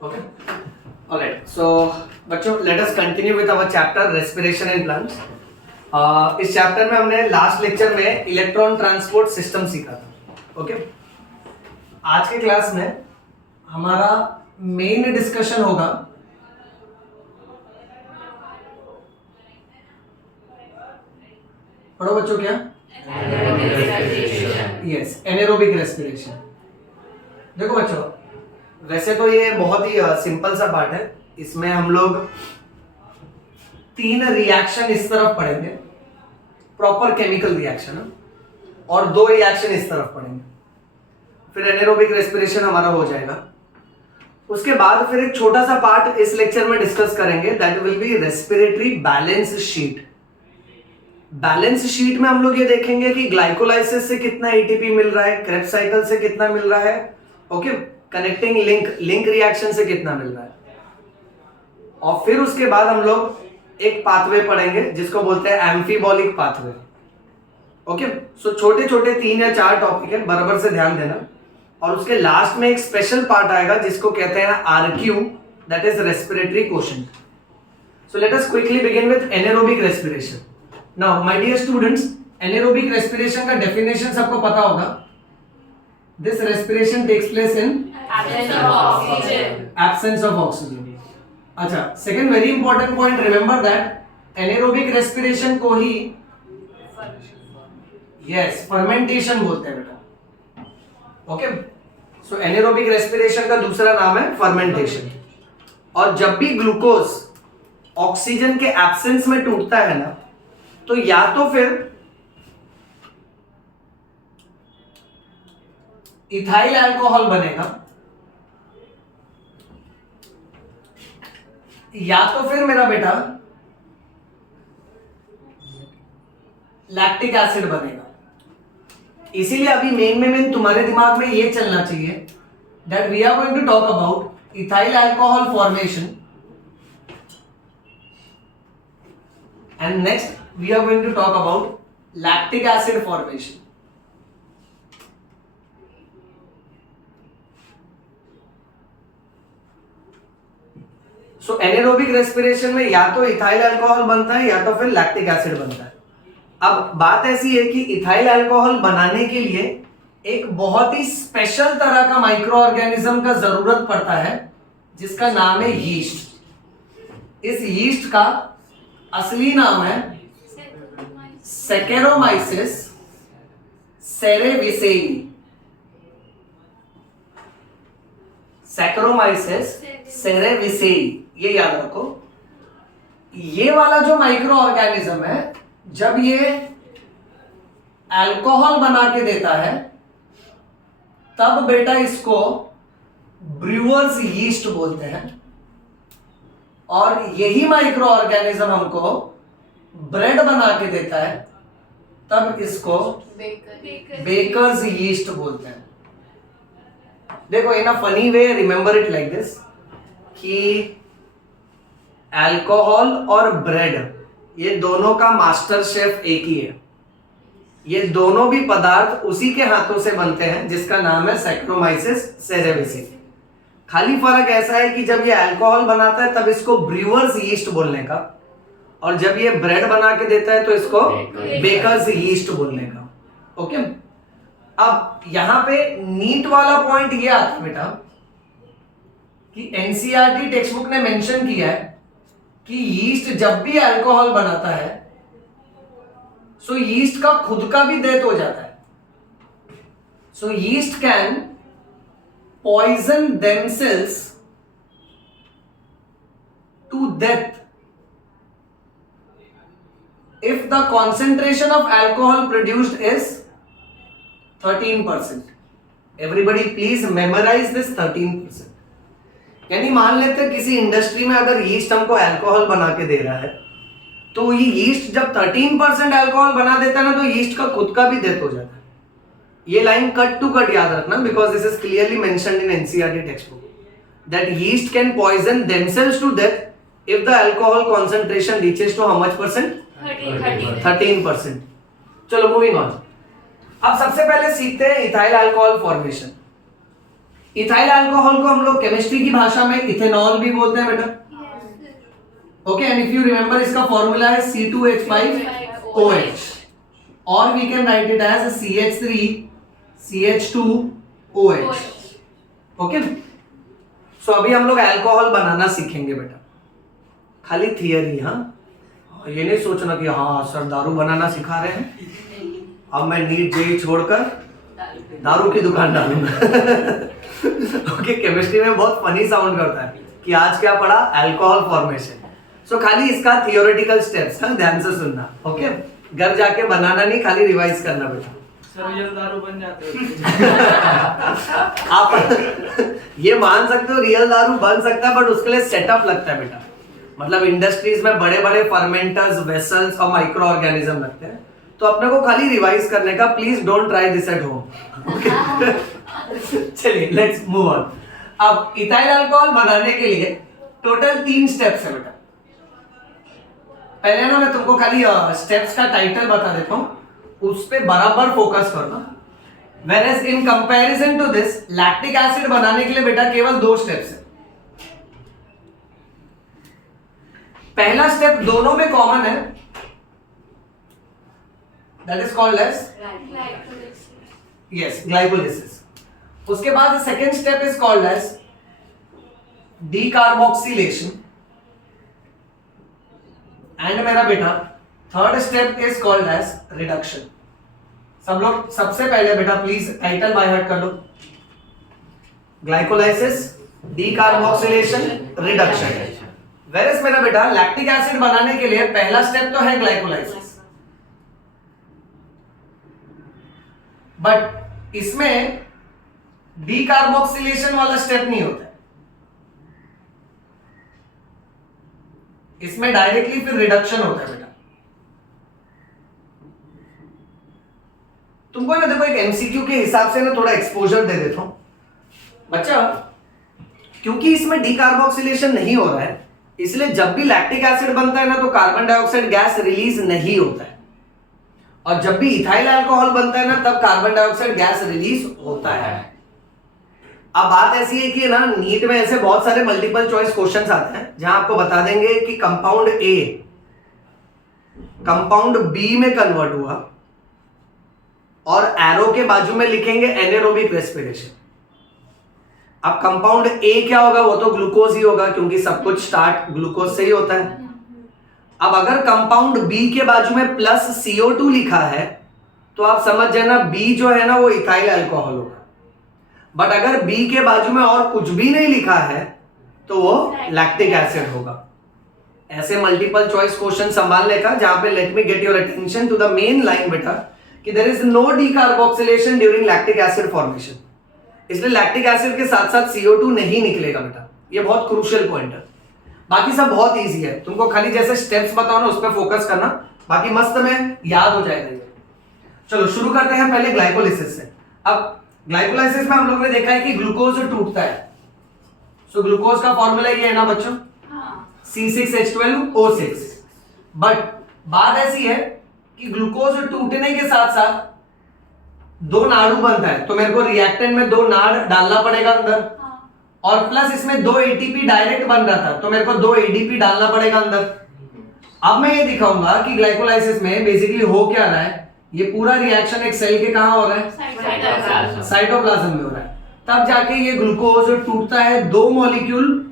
Okay. All right. So बच्चों let us continue with our chapter respiration in plants. इस chapter में हमने last lecture में electron transport system सीखा था. ओके. आज के क्लास में हमारा मेन डिस्कशन होगा पढ़ो बच्चों क्या? Yes, anaerobic respiration. देखो बच्चों, वैसे तो ये बहुत ही सिंपल सा पार्ट है. इसमें हम लोग 3 रिएक्शन इस तरफ पढ़ेंगे, प्रॉपर केमिकल रिएक्शन, और 2 रिएक्शन इस तरफ पढ़ेंगे. फिर एनेरोबिक रेस्पिरेशन हमारा हो जाएगा. उसके बाद फिर एक छोटा सा पार्ट इस लेक्चर में डिस्कस करेंगे, that will be respiratory balance sheet. Balance sheet में हम लोग ये देखेंगे कि ग्लाइकोलाइसिस से कितना एटीपी मिल रहा है, क्रेब्स साइकिल से कितना मिल रहा है, ओके, कनेक्टिंग लिंक रिएक्शन से कितना मिल रहा है. और फिर उसके बाद हम लोग एक पाथवे पढ़ेंगे जिसको बोलते हैं एम्फीबॉलिक पाथवे. ओके. सो छोटे छोटे 3 या 4 टॉपिक है, बराबर से ध्यान देना. और उसके लास्ट में एक स्पेशल पार्ट आएगा जिसको कहते हैं RQ, that is respiratory quotient. So let us quickly begin with anaerobic respiration. Now my dear students, anaerobic respiration का डेफिनेशन सबको पता होगा. This respiration takes place in absence of oxygen. अच्छा, second very important point, remember that anaerobic respiration को ही yes fermentation बोलते हैं बेटा. ओके. सो एनेरोबिक रेस्पिरेशन का दूसरा नाम है फर्मेंटेशन. और जब भी ग्लूकोज ऑक्सीजन के एब्सेंस में टूटता है ना, तो या तो फिर इथाइल अल्कोहल बनेगा, या तो फिर मेरा बेटा लैक्टिक एसिड बनेगा. इसीलिए अभी मेन तुम्हारे दिमाग में ये चलना चाहिए that we are going to talk about ethyl alcohol formation and next we are going to talk about lactic acid formation. So anaerobic respiration में या तो इथाइल अल्कोहल बनता है या तो फिर लैक्टिक एसिड बनता है. अब बात ऐसी है कि इथाइल अल्कोहल बनाने के लिए एक बहुत ही स्पेशल तरह का माइक्रो ऑर्गेनिज्म का जरूरत पड़ता है जिसका नाम है यीस्ट. इस यीस्ट का असली नाम है Saccharomyces cerevisiae. Saccharomyces cerevisiae, ये याद रखो. ये वाला जो माइक्रो ऑर्गेनिज्म है, जब ये अल्कोहल बना के देता है तब बेटा इसको ब्रूअर्स यीस्ट बोलते हैं. और यही माइक्रो ऑर्गेनिज्म हमको ब्रेड बना के देता है तब इसको बेकर्स यीस्ट बोलते हैं. देखो, in a funny way remember it like this कि अल्कोहल और ब्रेड, ये दोनों का मास्टर शेफ एक ही है. ये दोनों भी पदार्थ उसी के हाथों से बनते हैं जिसका नाम है सैक्रोमाइसिस सेरेविसियाe. खाली फर्क ऐसा है कि जब ये अल्कोहल बनाता है तब इसको ब्रूअर्स यीस्ट बोलने का, और जब ये ब्रेड बना के देता है तो इसको बेकर्स यीस्ट बोलने का. ओके. अब यहां पे नीट वाला पॉइंट ये आता है बेटा कि एनसीईआरटी टेक्स्ट बुक ने मेंशन किया है कि यीस्ट जब भी अल्कोहल बनाता है सो यीस्ट का खुद का भी डेथ हो जाता है. So yeast can poison themselves to death if the concentration of alcohol produced is 13%. Everybody please memorize this 13%. यानी मान लेते हैं किसी इंडस्ट्री में अगर यीस्ट हमको अल्कोहल बना के दे रहा है तो ये यीस्ट जब 13% अल्कोहल बना देता है ना, तो यीस्ट का खुद का भी डेथ हो जाता है. ये लाइन कट टू कट याद रखना, because this is clearly mentioned in NCERT textbook that yeast can poison themselves to death if the alcohol concentration reaches to how much percent? 13%. चलो मूविंग ऑन. अब सबसे पहले सीखते हैं ethyl alcohol formation. Ethyl alcohol को हम लोग chemistry की भाषा में इथेनॉल भी बोलते हैं बेटा. Okay, and if you remember इसका फॉर्मूला है C2H5OH और we can write it as CH3CH2OH. Okay, so अभी हम लोग अल्कोहल बनाना सीखेंगे बेटा. खाली थियरी, हाँ, ये नहीं सोचना कि हाँ सर दारू बनाना सिखा रहे हैं, अब मैं नीट जेई छोड़कर दारू की दुकान डालूंगा. ओके, केमिस्ट्री में बहुत फनी साउंड करता है कि आज क्या पढ़ा, अल्कोहल फॉर्मेशन. सो खाली इसका थियोरेटिकल स्टेप्स, हाँ, ध्यान से सुनना. ओके, घर जाके बनाना नहीं, खाली रिवाइज करना बेटा. सर रियल दारू बन जाते हैं. आप ये मान सकते हो रियल दारू बन सकता है, बट उसके लिए सेटअप लगता है बेटा. मतलब इंडस्ट्रीज में बड़े बड़े फर्मेंटर्स, वेसल्स और माइक्रो ऑर्गेनिज्म लगते हैं. तो अपने को खाली रिवाइज करने का, please don't try this at home. चलिए लेट्स मूव ऑन. अब इथाइल अल्कोहल बनाने के लिए टोटल 3 स्टेप्स है बेटा. पहले ना मैं तुमको खाली स्टेप्स का टाइटल बता देता हूं, उस पे बराबर फोकस करना. Whereas in comparison to this, lactic acid बनाने के लिए बेटा केवल 2 स्टेप्स है. पहला स्टेप दोनों में कॉमन है, that is called as yes glycolysis. उसके बाद second step is called as decarboxylation. And मेरा बेटा third step is called as reduction. सब लोग सबसे पहले बेटा प्लीज टाइटल बाय हार्ट कर लो. Glycolysis, decarboxylation, reduction. वेरस मेरा बेटा लैक्टिक एसिड बनाने के लिए पहला स्टेप तो है ग्लाइकोलाइसिस, बट इसमें डीकार्बोक्सिलेशन वाला स्टेप नहीं होता है. इसमें डायरेक्टली फिर रिडक्शन होता है बेटा. तुमको ना देखो एक एमसीक्यू के हिसाब से ना थोड़ा एक्सपोजर दे देता हूं बच्चा. क्योंकि इसमें डीकार्बोक्सिलेशन नहीं हो रहा है, इसलिए जब भी लैक्टिक एसिड बनता है ना तो कार्बन डाइऑक्साइड गैस रिलीज नहीं होता है, और जब भी इथाइल अल्कोहल बनता है ना तब कार्बन डाइऑक्साइड गैस रिलीज होता है. अब बात ऐसी है कि ना नीट में ऐसे बहुत सारे मल्टीपल चॉइस क्वेश्चंस आते हैं जहां आपको बता देंगे कि कंपाउंड ए कंपाउंड बी में कन्वर्ट हुआ और एरो के बाजू में लिखेंगे एनेरोबिक रेस्पिरेशन. अब कंपाउंड ए क्या होगा, वो तो ग्लूकोज ही होगा क्योंकि सब कुछ स्टार्ट ग्लूकोज से ही होता है. अब अगर कंपाउंड बी के बाजू में प्लस CO2 लिखा है तो आप समझ जाना बी जो है ना वो इथाइल अल्कोहल होगा. बट अगर बी के बाजू में और कुछ भी नहीं लिखा है तो वो लैक्टिक एसिड होगा. ऐसे मल्टीपल चॉइस क्वेश्चन संभालने का जहां पे let me get your attention to the main line बेटा कि there is no decarboxylation during lactic acid formation. इसलिए लैक्टिक एसिड के साथ साथ CO2 नहीं निकलेगा बेटा. ये बहुत क्रूशियल पॉइंट है. बाकी सब बहुत इजी है, तुमको खाली जैसे स्टेप्स बताओ ना उस पर फोकस करना, बाकी मस्त में याद हो जाएगा ये. चलो शुरू करते हैं पहले ग्लाइकोलिसिस से. अब ग्लाइकोलाइसिस में हम लोग ने देखा है कि ग्लूकोज टूटता है. सो ग्लूकोज का फॉर्मूला ये है ना बच्चों, C6H12O6. बट बात ऐसी है कि ग्लूकोज टूटने के साथ साथ 2 नाड़ू बनता है, तो मेरे को रिएक्टेंट में 2 नाड़ डालना पड़ेगा अंदर, और प्लस इसमें 2 ATP डायरेक्ट बन रहा था तो मेरे को 2 ADP डालना पड़ेगा अंदर. अब मैं ये दिखाऊंगा कि ग्लाइकोलाइसिस में बेसिकली हो क्या रहा है. ये पूरा रिएक्शन एक सेल के कहां हो रहा है, साइटोप्लाज्म में हो रहा है. तब जाके ये ग्लूकोज टूटता है 2 मॉलिक्यूल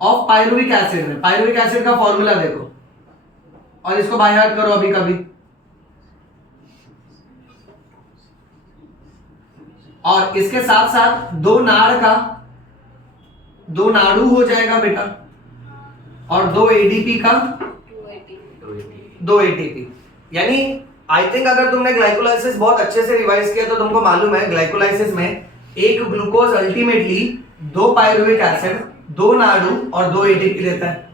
ऑफ पायरुविक एसिड में. पायरुविक एसिड का फॉर्मूला देखो और इसको बाय हार्ट करो अभी कभी. और इसके साथ साथ 2 नाड़ का 2 नाड़ू हो जाएगा बेटा, और 2 ADP का 2 ATP. यानी आई थिंक अगर तुमने ग्लाइकोलाइसिस बहुत अच्छे से रिवाइज किया तो तुमको मालूम है ग्लाइकोलाइसिस में एक ग्लूकोज अल्टीमेटली 2 पायरुविक एसिड, 2 नाड़ू और 2 ATP लेता है.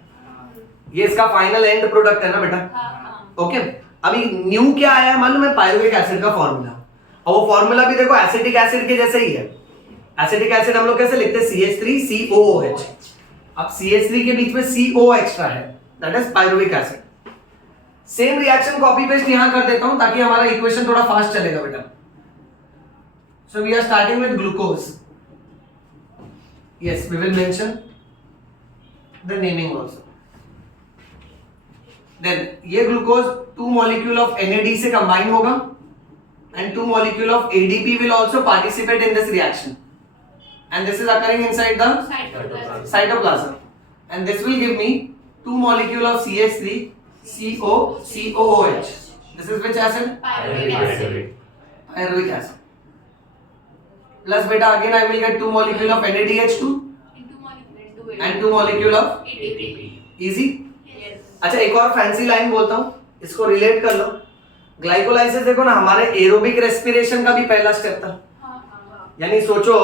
ये इसका फाइनल एंड प्रोडक्ट है ना बेटा. ओके, अभी न्यू क्या आया है मालूम है, पायरुविक एसिड का फॉर्मूला. और वो फॉर्मूला भी देखो एसिटिक एसिड के जैसे ही है. एसिटिक एसिड हम लोग कैसे लिखते हैं, CH3COOH. अब CH3 के बीच में CO एक्स्ट्रा है, that is pyruvic acid. Same reaction copy paste यहां कर देता हूं ताकि हमारा इक्वेशन थोड़ा फास्ट चलेगा बेटा. So we are starting with glucose. Yes, we will mention the naming also. Then ये ग्लूकोज 2 molecule of NAD से combine होगा and 2 molecule of ADP will also participate in this reaction, and this is occurring inside the cytoplasm, and this will give me 2 molecule of CH3 COOH. This is which acid? Pyruvic acid. Plus beta again I will get 2 molecule of NADH2 and 2 molecule of easy. अच्छा एक और fancy line बोलता हूँ, इसको relate कर लो. Glycolysis देखो ना, हमारे एरोबिक रेस्पिरेशन का भी पहला स्टेप था. यानी सोचो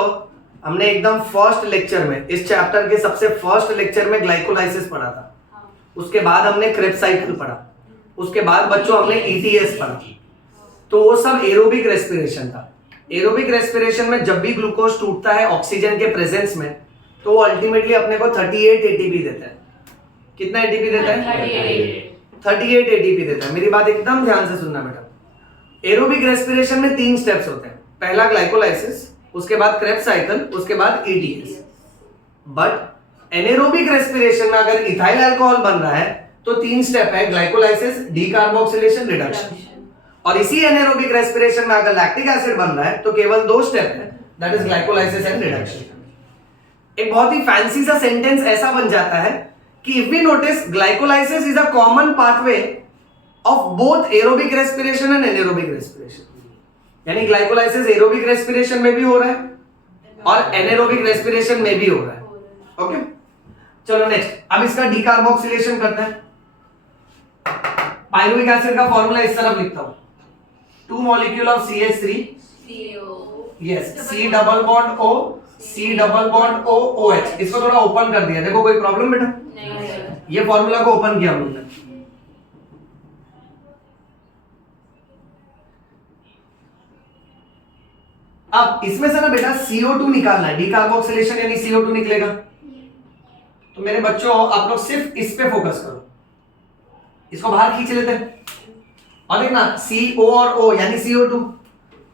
हमने एकदम फर्स्ट लेक्चर में, इस चैप्टर के सबसे फर्स्ट लेक्चर में ग्लाइकोलाइसिस पढ़ा था. उसके बाद हमने क्रेब्स साइकिल पढ़ा, उसके बाद बच्चों हमने ETS पढ़ा. तो वो सब एरोबिक रेस्पिरेशन था. एरोबिक रेस्पिरेशन में जब भी ग्लूकोज टूटता है ऑक्सीजन के प्रेजेंस में, तो वो अल्टीमेटली अपने को 38 ATP देता है. कितना ATP देता है? 38 ATP देता है. मेरी बात एकदम ध्यान से सुनना बेटा. एरोबिक रेस्पिरेशन में 3 स्टेप्स होते हैं. पहला ग्लाइकोलाइसिस, उसके बाद क्रेब्स साइकिल, उसके बाद ETS. बट एनेरोबिक रेस्पिरेशन में अगर इथाइल अल्कोहल बन रहा है तो 3 स्टेप है, ग्लाइकोलाइसिस, डीकार्बोक्सिलेशन, रिडक्शन. और इसी एनेरोबिक रेस्पिरेशन में अगर लैक्टिक एसिड बन रहा है तो केवल 2 स्टेप है, that is glycolysis and reduction. एक बहुत ही फैंसी सा सेंटेंस ऐसा बन जाता है कि if we notice glycolysis is a common pathway of both aerobic respiration and anaerobic respiration. यानी ग्लाइकोलाइसिस एरोबिक रेस्पिरेशन में भी हो रहा है और एनेरोबिक रेस्पिरेशन में भी हो रहा है. ओके चलो नेक्स्ट, अब इसका डीकार्बोक्सिलेशन करते हैं. पायरुविक एसिड का फॉर्मूला इस तरफ लिखता हूं, 2 molecule of CH3 yes C double bond O C double bond O OH. इसको थोड़ा ओपन कर दिया. देखो कोई प्रॉब्लम बेटा? नहीं. ये फॉर्मूला को ओपन किया हम लोग ने. अब इसमें से ना बेटा CO2 निकालना है. डीकार्बोक्सिलेशन यानी CO2 निकलेगा. तो मेरे बच्चों आप लोग सिर्फ इस पे फोकस करो. इसको बाहर खींच लेते हैं और देखना CO और O यानी CO2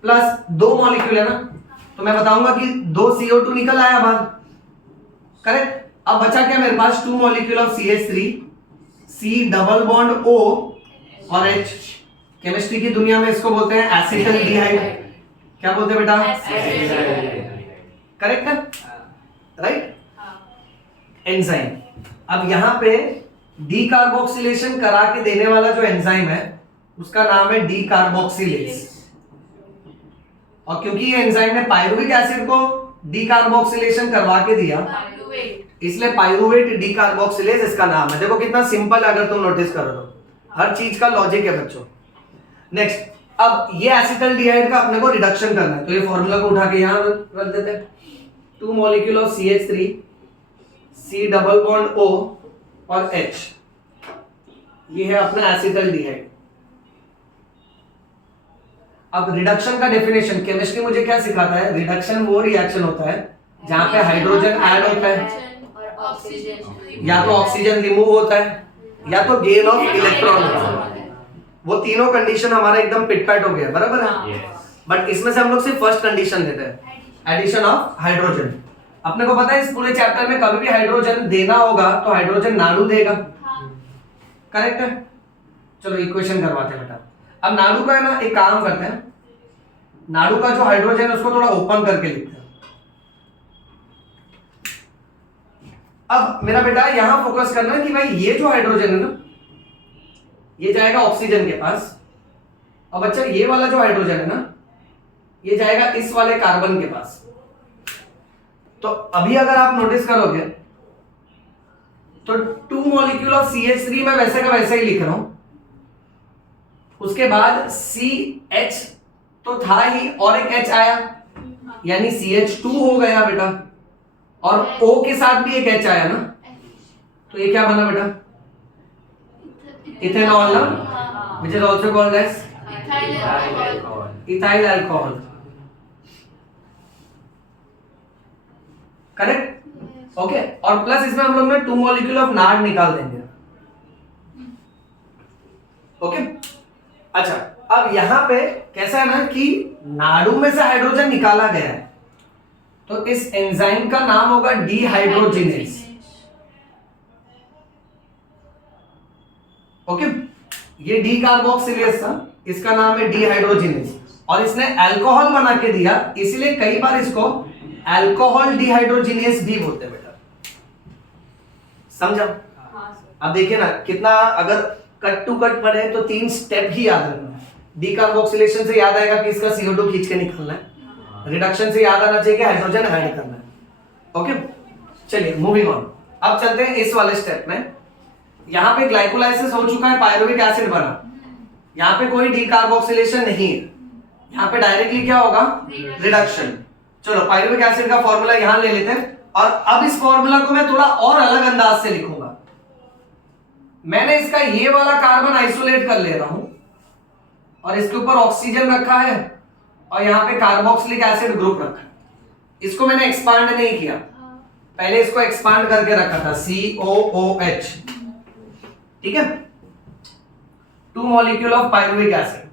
प्लस 2 मॉलिक्यूल है ना, तो मैं बताऊंगा कि 2 CO2 निकल आया बाहर. करेक्ट. अब बचा क्या मेरे पास? 2 molecule of CH3 C double bond O और H. केमिस्ट्री की दुनिया में इसको बोलते हैं एसिटल्डिहाइड. क्या बोलते हैं बेटा? करेक्ट है, राइट. एंजाइम. अब यहां पे डीकार्बोक्सिलेशन करा के देने वाला जो एंजाइम है उसका नाम है डीकार्बोक्सिलेज. और क्योंकि ये एंजाइम ने पायरुविक एसिड को डीकार्बोक्सिलेशन करवा के दिया, इसलिए पायरुवेट डीकार्बोक्सिलेज इसका नाम है. देखो कितना सिंपल, अगर तुम नोटिस करो तो हर चीज का लॉजिक है बच्चों. नेक्स्ट, अब ये एसिटल्डिहाइड का अपने को रिडक्शन करना है, तो ये फॉर्मूला को उठा के यहां रख देते हैं. 2 molecule of CH3 C double bond O और H. ये है अपना एसिटल्डिहाइड. अब रिडक्शन का डेफिनेशन, केमिस्ट्री मुझे क्या सिखाता है? रिडक्शन वो रिएक्शन होता है जहां पे हाइड्रोजन ऐड होता है, या तो ऑक्सीजन रिमूव होता है, या तो गेन ऑफ इलेक्ट्रॉन होता है. वो तीनों कंडीशन हमारा एकदम पिट-पैट हो गया, बराबर है. बट इसमें से हम लोग सिर्फ फर्स्ट कंडीशन लेते हैं, एडिशन ऑफ हाइड्रोजन. अपने को पता है इस पूरे चैप्टर में कभी भी हाइड्रोजन देना होगा तो हाइड्रोजन नाड़ू देगा. करेक्ट है. चलो इक्वेशन करवाते हैं बेटा. अब नाड़ू का है ना, एक काम करते हैं, नाड़ू का जो हाइड्रोजन है उसको थोड़ा ओपन करके लिखते हैं. अब मेरा बेटा यहां फोकस करना कि भाई ये जो हाइड्रोजन है ना, ये जाएगा ऑक्सीजन के पास, और बच्चा ये वाला जो हाइड्रोजन है ना, ये जाएगा इस वाले कार्बन के पास. तो अभी अगर आप नोटिस करोगे तो 2 मॉलिक्यूल ऑफ CH3 मैं वैसे का वैसे ही लिख रहा हूं. उसके बाद CH तो था ही और एक H आया, यानी CH2 हो गया बेटा, और O के साथ भी एक H आया ना, तो ये क्या बना बेटा? इथेनॉल ना, which is also called as ethyl alcohol. Correct. Okay. और प्लस इसमें हम लोग ने 2 मॉलिक्यूल ऑफ नाड निकाल देंगे. ओके. अच्छा, अब यहां पे कैसा है ना कि नाड़ू में से हाइड्रोजन निकाला गया है, तो इस एंजाइम का नाम होगा डिहाइड्रोजिनेज। ओके, ये डी कार्बोक्सिलेज था, इसका नाम है डिहाइड्रोजिनेज, और इसने अल्कोहल बना के दिया, इसलिए कई बार इसको अल्कोहल डिहाइड्रोजिनेज भी बोलते हैं बेटा। समझा? अब देखिए ना कितना, अगर कट टू कट पढ़े तो 3 स्टेप ही याद रखना है। डीकार्बोक्सिलेशन से याद आएगा कि इसका CO2 खींच के निकालना है, रिडक्शन से याद आना चाहिए कि हाइड्रोजन ऐड करना है। ओके, चलिए मूविंग ऑन। अब चलते हैं इस वाले स्टेप में। यहाँ पे ग्लाइकोलाइसिस हो चुका है, पायरुविक एसिड बना, यहाँ पे कोई डीकार्बोक्सिलेशन नहीं है, यहाँ पे डायरेक्टली क्या होगा, रिडक्शन। चलो पायरुविक एसिड का फॉर्मूला यहाँ ले लेते हैं, और अब इस फॉर्मूला को मैं थोड़ा और अलग अंदाज से लिखूंगा। मैंने इसका ये वाला कार्बन आइसोलेट कर ले रहा हूं, और इसके ऊपर ऑक्सीजन रखा है, और यहाँ पे कार्बोक्सिलिक एसिड ग्रुप रखा है। इसको मैंने एक्सपांड नहीं किया, पहले इसको एक्सपांड करके रखा था, COOH। ठीक है, 2 मॉलिक्यूल ऑफ पायरुविक एसिड।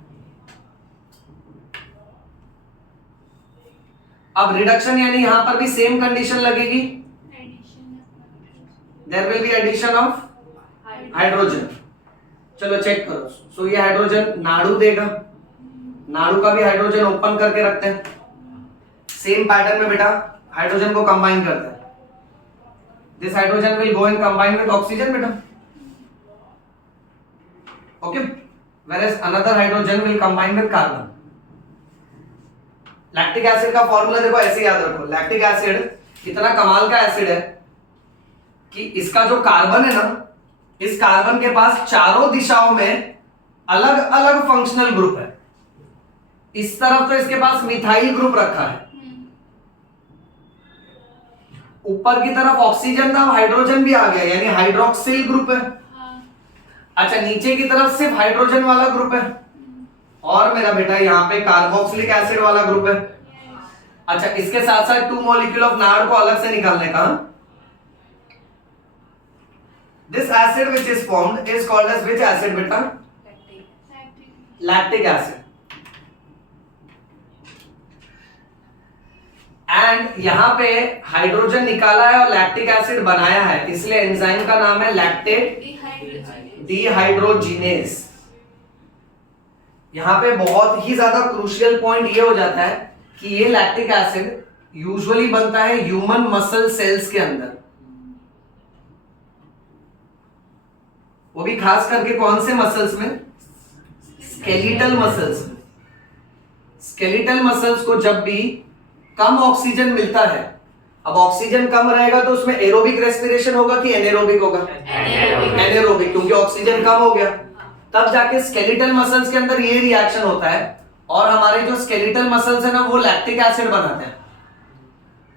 अब रिडक्शन यानी यहां पर भी सेम कंडीशन लगेगी, there will be addition of hydrogen. चलो चेक करो। सो ये हाइड्रोजन नाड़ू देगा, नाड़ू का भी हाइड्रोजन ओपन करके रखते हैं, सेम पैटर्न में बेटा हाइड्रोजन को कंबाइन करते हैं। This hydrogen will go and combine with oxygen बेटा। Okay, whereas another hydrogen will combine with carbon. Lactic acid का फॉर्मूला देखो, ऐसे याद रखो। लैक्टिक एसिड इतना कमाल का एसिड है कि इसका जो कार्बन है ना, इस कार्बन के पास चारों दिशाओं में अलग अलग फंक्शनल ग्रुप है। इस तरफ तो इसके पास मिथाइल ग्रुप रखा है, ऊपर की तरफ ऑक्सीजन था, हाइड्रोजन भी आ गया, यानी हाइड्रोक्सिल ग्रुप है। अच्छा, नीचे की तरफ सिर्फ हाइड्रोजन वाला ग्रुप है, और मेरा बेटा यहाँ पे कार्बोक्सिलिक एसिड वाला ग्रुप है। अच्छा, इसके साथ साथ 2 मॉलिक्यूल ऑफ नाड़ को अलग से निकालने का। This acid which is formed is called as which acid बेटा? Lactic acid. एंड यहां पे हाइड्रोजन निकाला है और लैक्टिक एसिड बनाया है, इसलिए एंजाइम का नाम है लैक्टेट डिहाइड्रोजिनेज। यहां पे बहुत ही ज्यादा क्रूशियल पॉइंट ये हो जाता है कि ये लैक्टिक एसिड यूजुअली बनता है ह्यूमन मसल सेल्स के अंदर, वो भी खास करके कौन से मसल्स में? स्केलेटल मसल्स में। स्केलेटल मसल्स को जब भी कम ऑक्सीजन मिलता है, अब ऑक्सीजन कम रहेगा तो उसमें एरोबिक रेस्पिरेशन होगा कि एनेरोबिक होगा? एनेरोबिक, क्योंकि ऑक्सीजन कम हो गया। तब जाके स्केलेटल मसल्स के अंदर ये रिएक्शन होता है, और हमारे जो स्केलेटल मसल्स है ना, वो लैक्टिक एसिड बनाते हैं।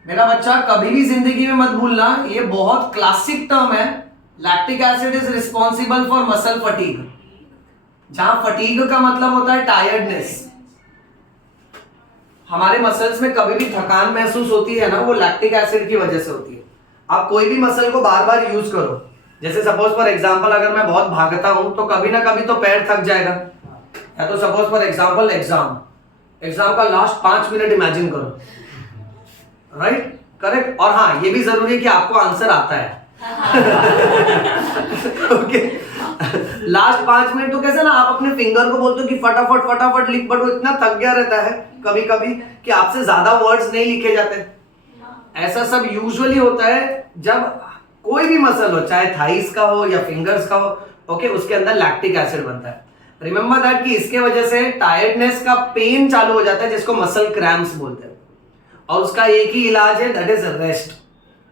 मेरा बच्चा कभी भी जिंदगी में मत भूलना, ये बहुत क्लासिक टर्म है, lactic acid is responsible for muscle fatigue. जहां फटीग का मतलब होता है टायर्डनेस, हमारे मसल्स में कभी भी थकान महसूस होती है ना, वो लैक्टिक एसिड की वजह से होती है। आप कोई भी मसल को बार बार यूज करो, जैसे सपोज फॉर एग्जांपल अगर मैं बहुत भागता हूं तो कभी ना कभी तो पैर थक जाएगा, या तो सपोज फॉर एग्जांपल एग्जाम का लास्ट 5 मिनट इमेजिन करो, राइट? करेक्ट। और हाँ, ये भी जरूरी है कि आपको आंसर आता है। ओके, लास्ट 5 मिनट तो कैसे ना, आप अपने फिंगर को बोलते हो कि फटाफट फटाफट लिख, बट वो इतना थक गया रहता है कभी कभी कि आपसे ज्यादा वर्ड्स नहीं लिखे जाते। ऐसा सब यूजुअली होता है जब कोई भी मसल हो, चाहे थाइस का हो या फिंगर्स का हो, ओके, उसके अंदर लैक्टिक एसिड बनता है। रिमेंबर दैट कि इसके वजह से टायर्डनेस का पेन चालू हो जाता है, जिसको मसल क्रैम्प्स बोलते हैं, और उसका एक ही इलाज है, दैट इज रेस्ट।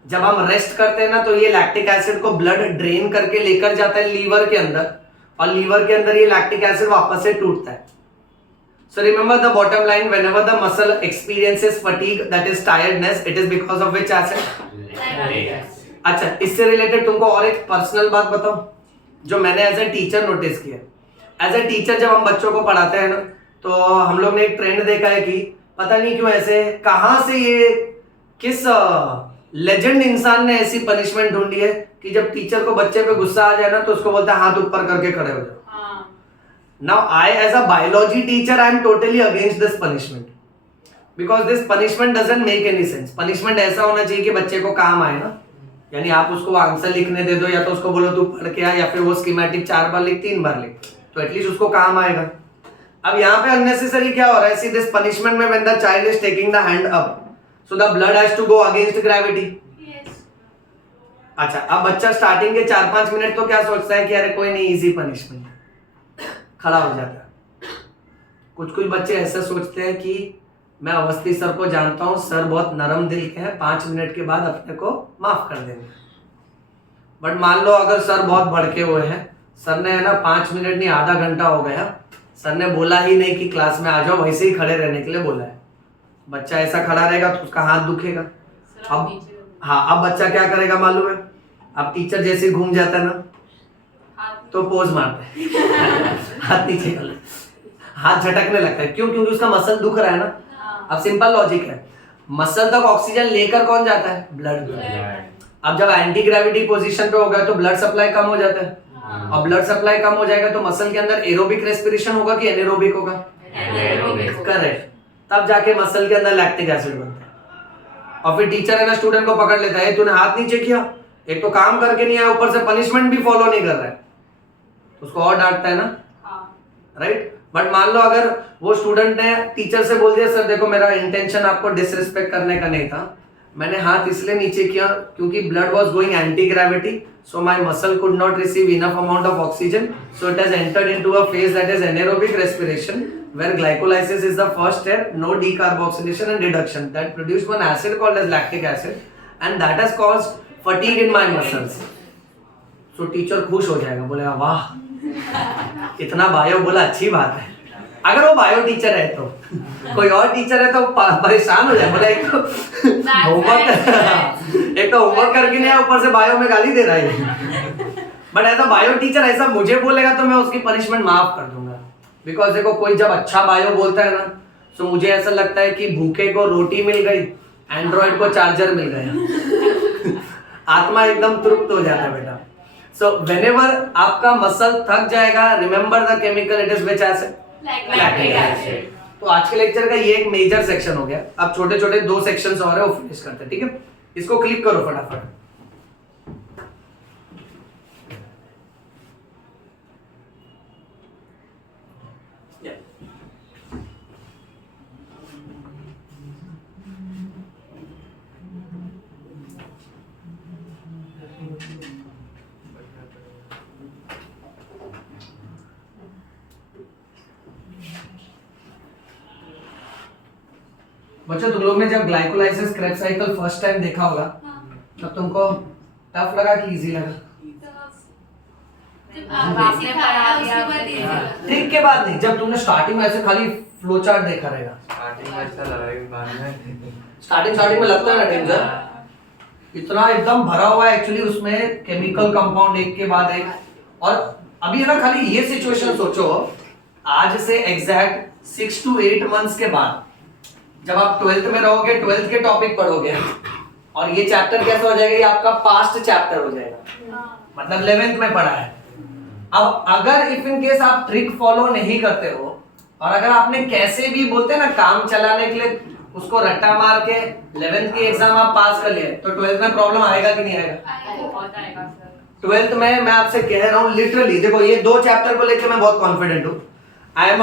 जब हम रेस्ट करते हैं ना, तो ये लैक्टिक एसिड को ब्लड ड्रेन करके लेकर जाता है लीवर के अंदर, और लीवर के अंदर ये लैक्टिक एसिड वापस से टूटता है। So remember the bottom line, whenever the muscle experiences fatigue, that is tiredness, it is because of which acid? अच्छा, इससे रिलेटेड तुमको और एक पर्सनल बात बताऊं जो मैंने एज ए टीचर नोटिस किया। एज ए टीचर जब हम बच्चों को पढ़ाते हैं ना, तो हम लोग ने एक ट्रेंड देखा है कि पता नहीं क्यों ऐसे, कहां से ये, किस लेजेंड इंसान ने ऐसी पनिशमेंट ढूंढी है कि जब टीचर को बच्चे पे गुस्सा आ जाए ना, तो उसको बोलता है हाथ ऊपर करके खड़े हो जाओ। Now I as a biology teacher I am totally against this punishment. Because this punishment doesn't make any sense. Punishment ऐसा होना चाहिए कि बच्चे को काम आए ना, यानी आप उसको आंसर लिखने दे दो या तो उसको बोलो तू पढ़ के आ, या फिर वो स्कीमेटिक 4 बार लिख 3 बार लिख, तो एटलीस्ट उसको काम आएगा। अब यहाँ पे अननेसेसरी क्या हो रहा है, सी दिस पनिशमेंट में when the child is taking the hand up so the blood has to go against gravity. अच्छा, अब बच्चा स्टार्टिंग के 4-5 मिनट तो क्या सोचता है कि अरे कोई नहीं, इजी पनिशमेंट, खड़ा हो जाता है। कुछ बच्चे ऐसा सोचते हैं कि मैं अवस्थी सर को जानता हूं, सर बहुत नरम दिल के हैं, 5 मिनट के बाद अपने को माफ कर देंगे। बट मान लो अगर सर बहुत भड़के हुए हैं, सर ने है ना 5 मिनट नहीं आधा घंटा हो गया, सर ने बोला ही नहीं कि क्लास में आ जाओ, वैसे ही खड़े रहने के लिए बोला है, बच्चा ऐसा खड़ा रहेगा तो उसका हाथ दुखेगा। अब हाँ, अब बच्चा क्या करेगा मालूम है, अब टीचर जैसे घूम जाता है ना तो पोज मारता है हाथ नीचे कर, हाथ झटकने लगता है। क्यों? क्योंकि उसका मसल दुख रहा है ना। अब सिंपल लॉजिक है, मसल तक ऑक्सीजन लेकर कौन जाता है? ब्लड। अब जब एंटी ग्रेविटी पोजीशन पे होगा तो ब्लड सप्लाई कम हो जाता है, और ब्लड सप्लाई कम हो जाएगा तो मसल के अंदर एरोबिक रेस्पिरेशन होगा कि एनेरोबिक होगा? करेक्ट। तब जाके मसल के अंदर लैक्टिक एसिड बनता है, और फिर टीचर है ना स्टूडेंट को पकड़ लेता है, तूने हाथ नीचे किया, एक तो काम करके नहीं आया, ऊपर से पनिशमेंट भी फॉलो नहीं कर रहा है, उसको और डांटता है ना, राइट। बट मान लो अगर वो स्टूडेंट ने टीचर से बोल दिया, सर देखो मेरा इंटेंशन आपको डिसरिस्पेक्ट करने का नहीं था, मैंने हाथ इसलिए नीचे किया क्योंकि blood was going anti gravity, so my muscle could not receive enough amount of oxygen, so it has entered into a phase that is anaerobic respiration where glycolysis is the first step, no decarboxylation and reduction that produce one acid called as lactic acid, and that has caused fatigue in my muscles. So teacher खुश हो जाएगा, बोलेगा वाह इतना bio बोला, अच्छी बात है। अगर वो बायो टीचर है तो, कोई और टीचर है तो परेशान हो जाए, बोला एक तो होमवर्क करके नहीं आया, ऊपर से बायो में गाली दे रहा है। बट ऐसा बायो टीचर ऐसा मुझे बोलेगा तो मैं उसकी पनिशमेंट माफ कर दूंगा, बिकॉज देखो कोई जब अच्छा बायो बोलता है ना, तो मुझे ऐसा लगता है कि भूखे को रोटी मिल गई, एंड्रॉइड को चार्जर मिल गया आत्मा एकदम तृप्त हो जाता है बेटा। सो व्हेनेवर आपका मसल थक जाएगा, remember the chemical, it is which acid? Lactic acid. तो आज के लेक्चर का ये एक मेजर सेक्शन हो गया, अब छोटे छोटे 2 सेक्शंस और है वो फिनिश करते हैं, ठीक है। इसको क्लिक करो फटाफट। बच्चों तुम लोग ने जब glycolysis Krebs cycle first time देखा होगा, तब तुमको टफ लगा कि इजी लगा? ट्रिक के बाद नहीं, जब तुमने स्टार्टिंग में ऐसे खाली फ्लो चार्ट देखा रहेगा, स्टार्टिंग में लगता है ना डेंजर, इतना एकदम भरा हुआ है एक्चुअली उसमें केमिकल कंपाउंड एक के बाद एक। और अभी है ना खाली ये सिचुएशन सोचो, आज से एग्जैक्ट 6 to 8 मंथ्स के बाद जब आप 12th में रहोगे, 12th के टॉपिक पढ़ोगे, और ये चैप्टर कैसा हो जाएगा, ये आपका पास्ट चैप्टर हो जाएगा, मतलब 11th में पढ़ा है। अब अगर इफ इन केस आप ट्रिक फॉलो नहीं करते हो, और अगर आपने कैसे भी बोलते हैं ना काम चलाने के लिए उसको रट्टा मार के 11th की एग्जाम आप पास कर लिए, तो 12th में प्रॉब्लम आएगा कि नहीं आएगा? 12th में मैं आपसे कह रहा हूँ लिटरली, देखो ये 2 चैप्टर को लेकर मैं बहुत कॉन्फिडेंट हूँ। I am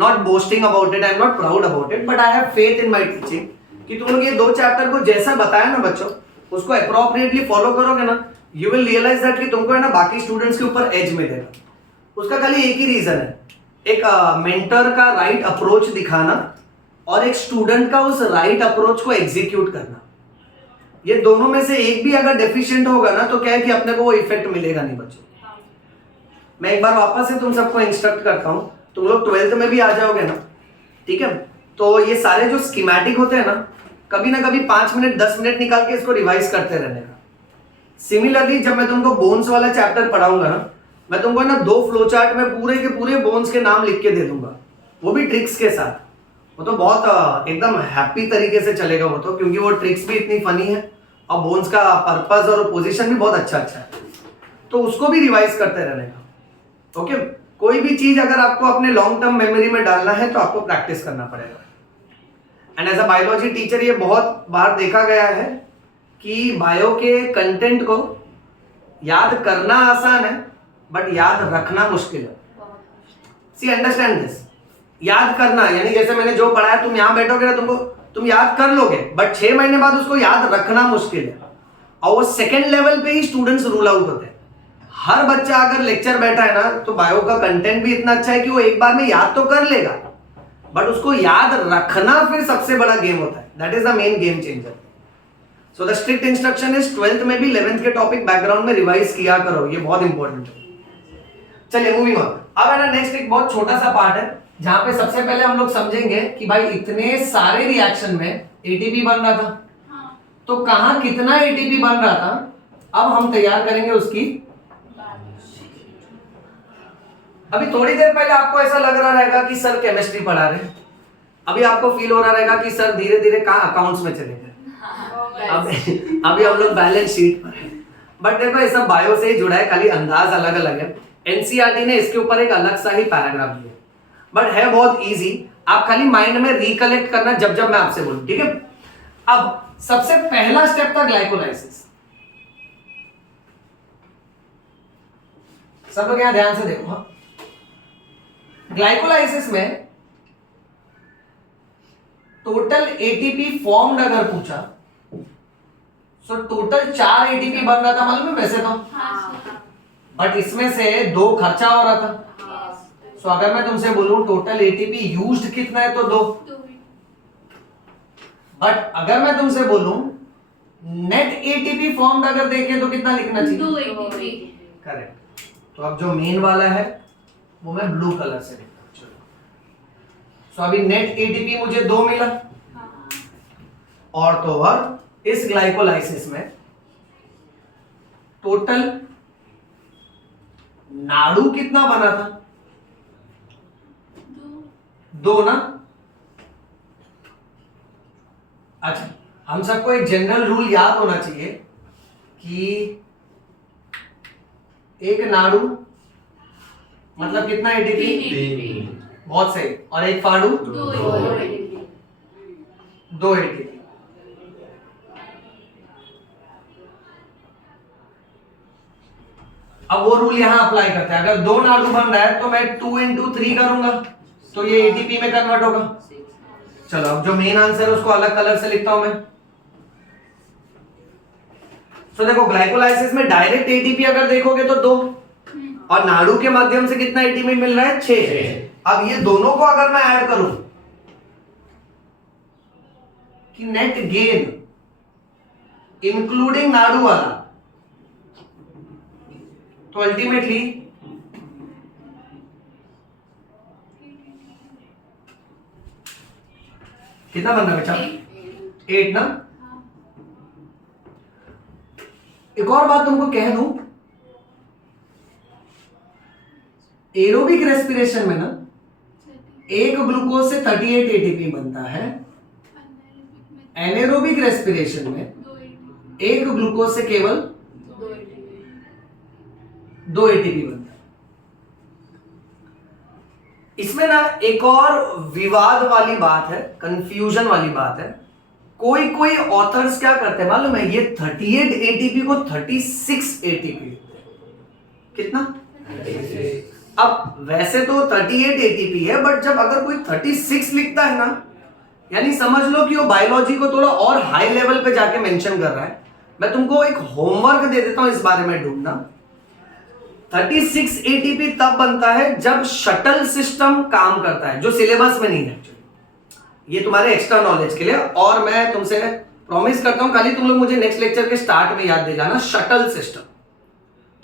not boasting about it, I am not proud about it, but I have faith in my teaching कि तुम लोग ये 2 चैप्टर को जैसा बताया ना बच्चों, उसको अप्रोप्रिएटली फॉलो करोगे ना, you will realize that कि तुमको है ना बाकी स्टूडेंट्स के ऊपर एज मिलेगा। उसका खाली एक ही रीजन है, एक मेंटर का राइट अप्रोच दिखाना और एक स्टूडेंट का उस राइट अप्रोच को एग्जीक्यूट करना। ये दोनों में से एक भी अगर डेफिशिएंट होगा ना, तो क्या है कि अपने को वो इफेक्ट मिलेगा नहीं बच्चों। मैं एक बार वापस से तुम सबको इंस्ट्रक्ट करता हूँ, तुम लोग 12th में भी आ जाओगे ना, ठीक है, तो ये सारे जो स्कीमेटिक होते हैं ना, कभी ना कभी 5 मिनट 10 मिनट निकाल के इसको रिवाइज करते रहने का। सिमिलरली जब मैं तुमको बोन्स वाला चैप्टर पढ़ाऊंगा ना, मैं तुमको ना 2 फ्लो चार्ट में पूरे के पूरे बोन्स के नाम लिख के दे दूंगा, वो भी ट्रिक्स के साथ। वो तो बहुत एकदम हैप्पी तरीके से चलेगा वो तो, क्योंकि वो ट्रिक्स भी इतनी फनी है और बोन्स का पर्पस और पोजीशन भी बहुत अच्छा है, तो उसको भी रिवाइज करते रहने का। ओके, कोई भी चीज अगर आपको अपने लॉन्ग टर्म मेमोरी में डालना है तो आपको प्रैक्टिस करना पड़ेगा। And as a biology teacher ये बहुत बार देखा गया है कि बायो के कंटेंट को याद करना आसान है बट याद रखना मुश्किल है। सी अंडरस्टैंड दिस, याद करना यानी जैसे मैंने जो पढ़ा है तुम यहां बैठोगे ना तुम याद कर लोगे, बट 6 महीने बाद उसको याद रखना मुश्किल है। और वो सेकेंड लेवल पे ही स्टूडेंट्स रूल आउट होते हैं। हर बच्चा अगर लेक्चर बैठा है ना तो बायो का कंटेंट भी इतना अच्छा है कि वो एक बार में याद तो कर लेगा, बट उसको याद रखना फिर सबसे बड़ा गेम होता है। That is the main game changer. So the strict instruction is 12th में भी 11th के टॉपिक बैकग्राउंड में रिवाइज किया करो, ये बहुत इंपॉर्टेंट है। चलिए मूविंग ऑन। अब है ना नेक्स्ट एक बहुत छोटा सा पार्ट है जहां पे सबसे पहले हम लोग समझेंगे कि भाई इतने सारे रिएक्शन में एटीपी बन रहा था, तो कहां कितना एटीपी बन रहा था अब हम तैयार करेंगे उसकी। अभी थोड़ी देर पहले आपको ऐसा लग रहा रहेगा कि सर केमिस्ट्री पढ़ा रहे हैं, अभी आपको फील हो रहा रहेगा कि सर धीरे धीरे कहां अकाउंट्स में चले गए, अभी हम लोग बैलेंस शीट पर हैं। बट देखो ये सब बायो से ही जुड़ा है, खाली अंदाज अलग अलग है। एनसीईआरटी ने इसके ऊपर एक अलग सा ही पैराग्राफ दिया, बट है बहुत इजी, आप खाली माइंड में रिकलेक्ट करना जब जब मैं आपसे बोलूं, ठीक है। अब सबसे पहला स्टेप था ग्लाइकोलाइसिस। सब लोग यहां ध्यान से देखो। हाँ, ग्लाइकोलाइसिस में टोटल एटीपी फॉर्म्ड अगर पूछा तो टोटल 4 एटीपी बन रहा था मालूम है वैसे तो, बट इसमें से 2 खर्चा हो रहा था। सो अगर मैं तुमसे बोलूं टोटल एटीपी यूज्ड कितना है तो 2, बट अगर मैं तुमसे बोलूं नेट एटीपी फॉर्म्ड अगर देखें तो कितना लिखना चाहिए? 2 एटीपी। करेक्ट। तो अब जो मेन वाला है वो मैं ब्लू कलर से लिखता हूं। चलो, सो अभी नेट एटीपी मुझे 2 मिला, और तो और इस ग्लाइकोलाइसिस में टोटल नाड़ू कितना बना था? 2 ना। अच्छा, हम सबको एक जनरल रूल याद होना चाहिए कि एक नाड़ू मतलब कितना एटीपी? बहुत सही। और एक फाड़ू? 2 एटीपी। अब वो रूल यहां अप्लाई करते हैं, अगर 2 नाड़ू बन रहा है तो मैं 2 into 3 करूंगा तो ये एटीपी में कन्वर्ट होगा। चलो अब जो मेन आंसर है उसको अलग कलर से लिखता हूं मैं। सो देखो ग्लाइकोलाइसिस में डायरेक्ट एटीपी अगर देखोगे तो 2, और नाड़ू के माध्यम से कितना एटीपी मिल रहा है? 6। अब ये दोनों को अगर मैं ऐड करूं कि नेट गेन इंक्लूडिंग नाड़ू वाला, तो अल्टीमेटली कितना बन रहा है बेटा? 8 ना। एक और बात तुमको कह दूं, एरोबिक रेस्पिरेशन में ना एक ग्लूकोज से 38 एटीपी बनता है, एनेरोबिक रेस्पिरेशन में एक ग्लूकोज से केवल 2 एटीपी बनता है। इसमें ना एक और विवाद वाली बात है, कंफ्यूजन वाली बात है। कोई ऑथर्स क्या करते हैं मालूम है? ये 38 एटीपी को 36 एटीपी लिखते हैं। कितना? 36। अब वैसे तो 38 एटीपी है, बट जब अगर कोई 36 लिखता है ना, यानी समझ लो कि वो बायोलॉजी को थोड़ा और हाई लेवल पे जाके मेंशन कर रहा है। मैं तुमको एक होमवर्क दे देता हूं इस बारे में ढूंढना। 36 एटीपी तब बनता है जब शटल सिस्टम काम करता है, जो सिलेबस में नहीं है। ये तुम्हारे एक्स्ट्रा नॉलेज के लिए, और मैं तुमसे प्रॉमिस करता हूं खाली तुम लोग मुझे नेक्स्ट लेक्चर के स्टार्ट में याद दिलाना शटल सिस्टम,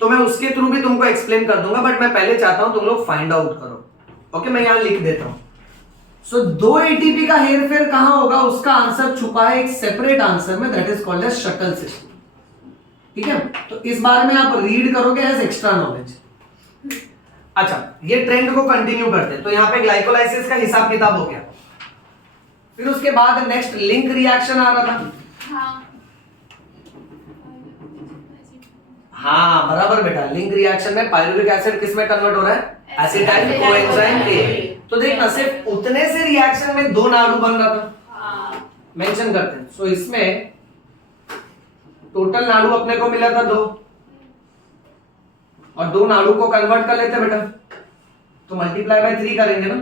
तो मैं उसके थ्रू भी तुमको एक्सप्लेन कर दूंगा, बट मैं पहले चाहता हूं तुम लोग फाइंड आउट करो। ओके, मैं यहां लिख देता हूं। सो 2 एटीपी का हेरफेर कहां होगा उसका आंसर छुपा है एक सेपरेट आंसर में, that is called as shuttle system. ठीक है, तो इस बारे में आप रीड करोगे एज एक्स्ट्रा नॉलेज। अच्छा, ये ट्रेंड को कंटिन्यू करते हैं, तो यहां पे ग्लाइकोलाइसिस का हिसाब किताब हो गया। फिर उसके बाद नेक्स्ट लिंक रिएक्शन आ रहा था। हाँ बराबर बेटा, लिंक रिएक्शन में पायरुविक एसिड किस में कन्वर्ट हो रहा है? Acetyl coenzyme A. तो देखना सिर्फ उतने से रिएक्शन में 2 नाड़ू बन रहा था, मेंशन करते हैं। सो इसमें टोटल नाड़ू अपने को मिला था 2 और 2 नाड़ू को कन्वर्ट कर लेते हैं बेटा, तो मल्टीप्लाई बाय 3 करेंगे ना,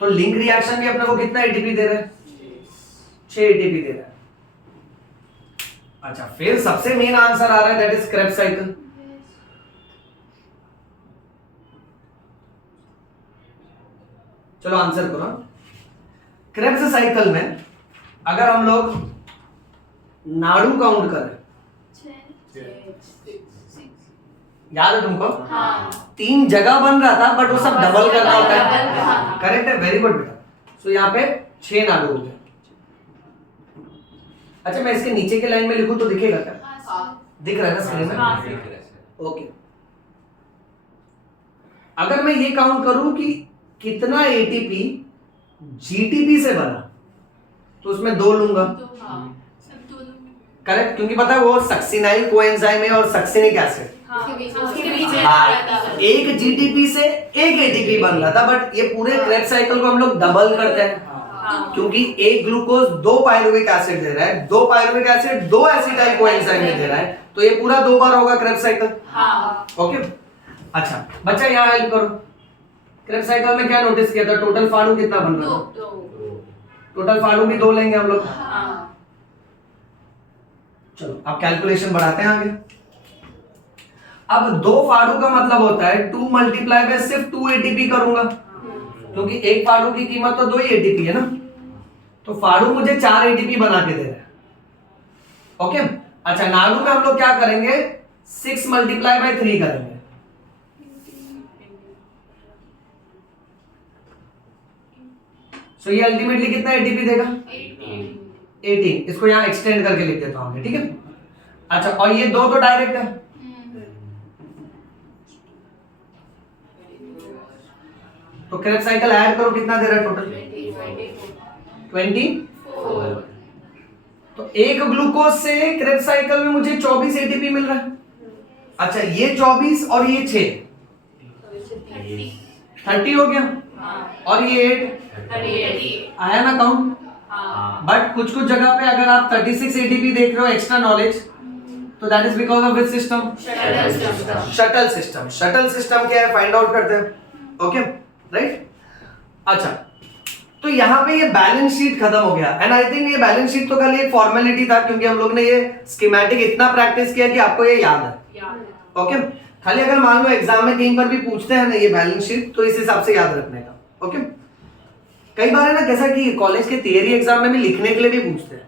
तो लिंक रिएक्शन भी अपने को कितना एटीपी दे रहा है, 6 एटीपी दे रहा है। अच्छा, फिर सबसे मेन आंसर आ रहा है, दैट इज क्रेब्स साइकिल। चलो आंसर करो। क्रेब्स साइकिल में अगर हम लोग नाड़ू काउंट करें, याद है तुमको? हाँ। 3 जगह बन रहा था बट वो सब डबल करना होता है, करेक्ट है, वेरी गुड बेटा। सो यहाँ पे 6 नाड़ू हो गए। अच्छा, मैं इसके नीचे के लाइन में लिखूं तो दिखेगा क्या? दिख रहा है ना स्क्रीन में? ओके। अगर मैं ये काउंट करूं कि कितना एटीपी जीटीपी से बना, तो उसमें 2 लूंगा, करेक्ट, क्योंकि पता है वो सक्सिनाइल कोएंजाइम है और सक्सिनिक एसिड। एक जीटीपी से एक एटीपी बन रहा था, बट ये पूरे क्रेब्स साइकिल को हम लोग डबल करते हैं, क्योंकि एक ग्लूकोज 2 पायरुविक एसिड दे रहा है, 2 पायरुविक एसिड 2 एसिटाइल कोएंजाइम में दे रहा है, तो ये पूरा 2 बार होगा क्रेब्स साइकिल। ओके। अच्छा बच्चा, यहाँ हेल्प करो। क्रेब्स साइकिल में क्या नोटिस किया था? टोटल फाड़ू कितना बन रहा था? टोटल फाड़ू भी 2 लेंगे हम लोग। चलो अब कैलकुलेशन बढ़ाते हैं आगे। अब 2 फाड़ू का मतलब होता है 2 मल्टीप्लाई बाय सिर्फ 2 एटीपी करूंगा, क्योंकि एक फाड़ू की कीमत तो 2 ही एटीपी है ना, तो फाड़ू मुझे 4 एटीपी बना के दे रहा है। ओके। अच्छा, नाड़ू में हम लोग क्या करेंगे? 6 मल्टीप्लाई बाय 3 करेंगे। सो ये अल्टीमेटली कितना एटीपी देगा? 18। इसको यहां एक्सटेंड करके लिख देता हूं, ठीक है। अच्छा, और ये 2 तो डायरेक्ट है, तो क्रेब्स साइकिल ऐड करो, कितना दे रहा है टोटल? 24। तो एक ग्लूकोज से क्रेब्स साइकिल में मुझे 24 एटीपी मिल रहा है। अच्छा, ये 24 और ये 6, 30 हो गया, और ये 8 आया ना काउंट? बट कुछ कुछ जगह पे अगर आप 36 एटीपी देख रहे हो एक्स्ट्रा नॉलेज, तो that is because of which system? Shuttle system. Shuttle system क्या है, फाइंड आउट करते हैं। Okay, right. अच्छा, तो यहाँ पे ये बैलेंस शीट खत्म हो गया, एंड आई थिंक ये बैलेंस शीट तो खाली एक फॉर्मेलिटी था, क्योंकि हम लोग ने ये स्कीमेटिक इतना प्रैक्टिस किया कि आपको ये याद है। ओके, खाली अगर मान लो एग्जाम में कहीं पर भी पूछते हैं ना ये बैलेंस शीट, तो इस हिसाब से याद रखने का। ओके। कई बार है ना, जैसा कि कॉलेज के थियरी एग्जाम में भी लिखने के लिए भी पूछते हैं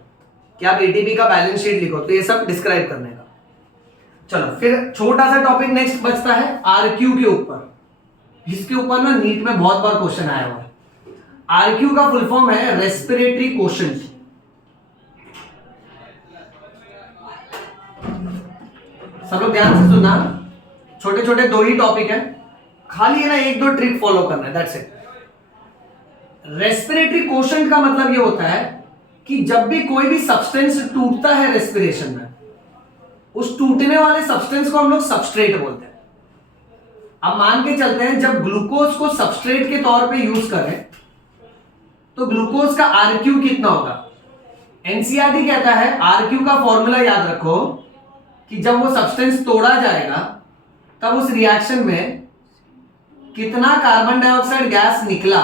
कि आप एटीपी का बैलेंस शीट लिखो, तो ये सब डिस्क्राइब करने का। चलो फिर छोटा सा टॉपिक नेक्स्ट बचता है आरक्यू के ऊपर। इसके ऊपर ना नीट में बहुत बार क्वेश्चन आया हुआ है। आरक्यू का फुल फॉर्म है रेस्पिरेटरी कोशेंट। सब लोग ध्यान से सुनना, छोटे छोटे 2 ही टॉपिक है, खाली है ना 1-2 ट्रिक फॉलो करना है, दैट्स इट। रेस्पिरेटरी कोशेंट का मतलब ये होता है कि जब भी कोई भी सब्सटेंस टूटता है रेस्पिरेशन में, उस टूटने वाले सब्सटेंस को हम लोग सबस्ट्रेट बोलते हैं। अब मान के चलते हैं जब ग्लूकोज को सबस्ट्रेट के तौर पे यूज करें, तो ग्लूकोज का आरक्यू कितना होगा? एनसीईआरटी कहता है आरक्यू का फॉर्मूला याद रखो कि जब वो सब्सटेंस तोड़ा जाएगा तब उस रिएक्शन में कितना कार्बन डाइऑक्साइड गैस निकला,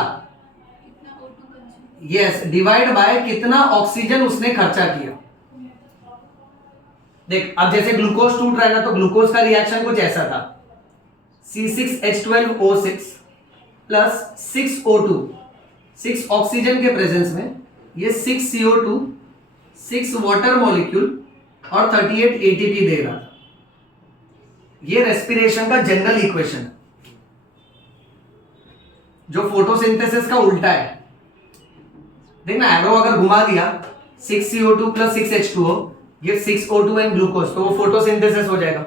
यस, डिवाइड बाय कितना ऑक्सीजन उसने खर्चा किया। देख, अब जैसे ग्लूकोज टूट रहा है ना, तो ग्लूकोज का रिएक्शन कुछ ऐसा था, C6H12O6 प्लस 6O2, 6 ऑक्सीजन के प्रेजेंस में ये 6 CO2, 6 वाटर मॉलिक्यूल और 38 ATP दे रहा था। ये रेस्पिरेशन का जनरल इक्वेशन है, जो फोटोसिंथेसिस का उल्टा है। देखना, एरो अगर घुमा दिया 6 CO2 plus 6 H2O give 6 O2 and glucose, तो वो फोटोसिंथेसिस हो जाएगा।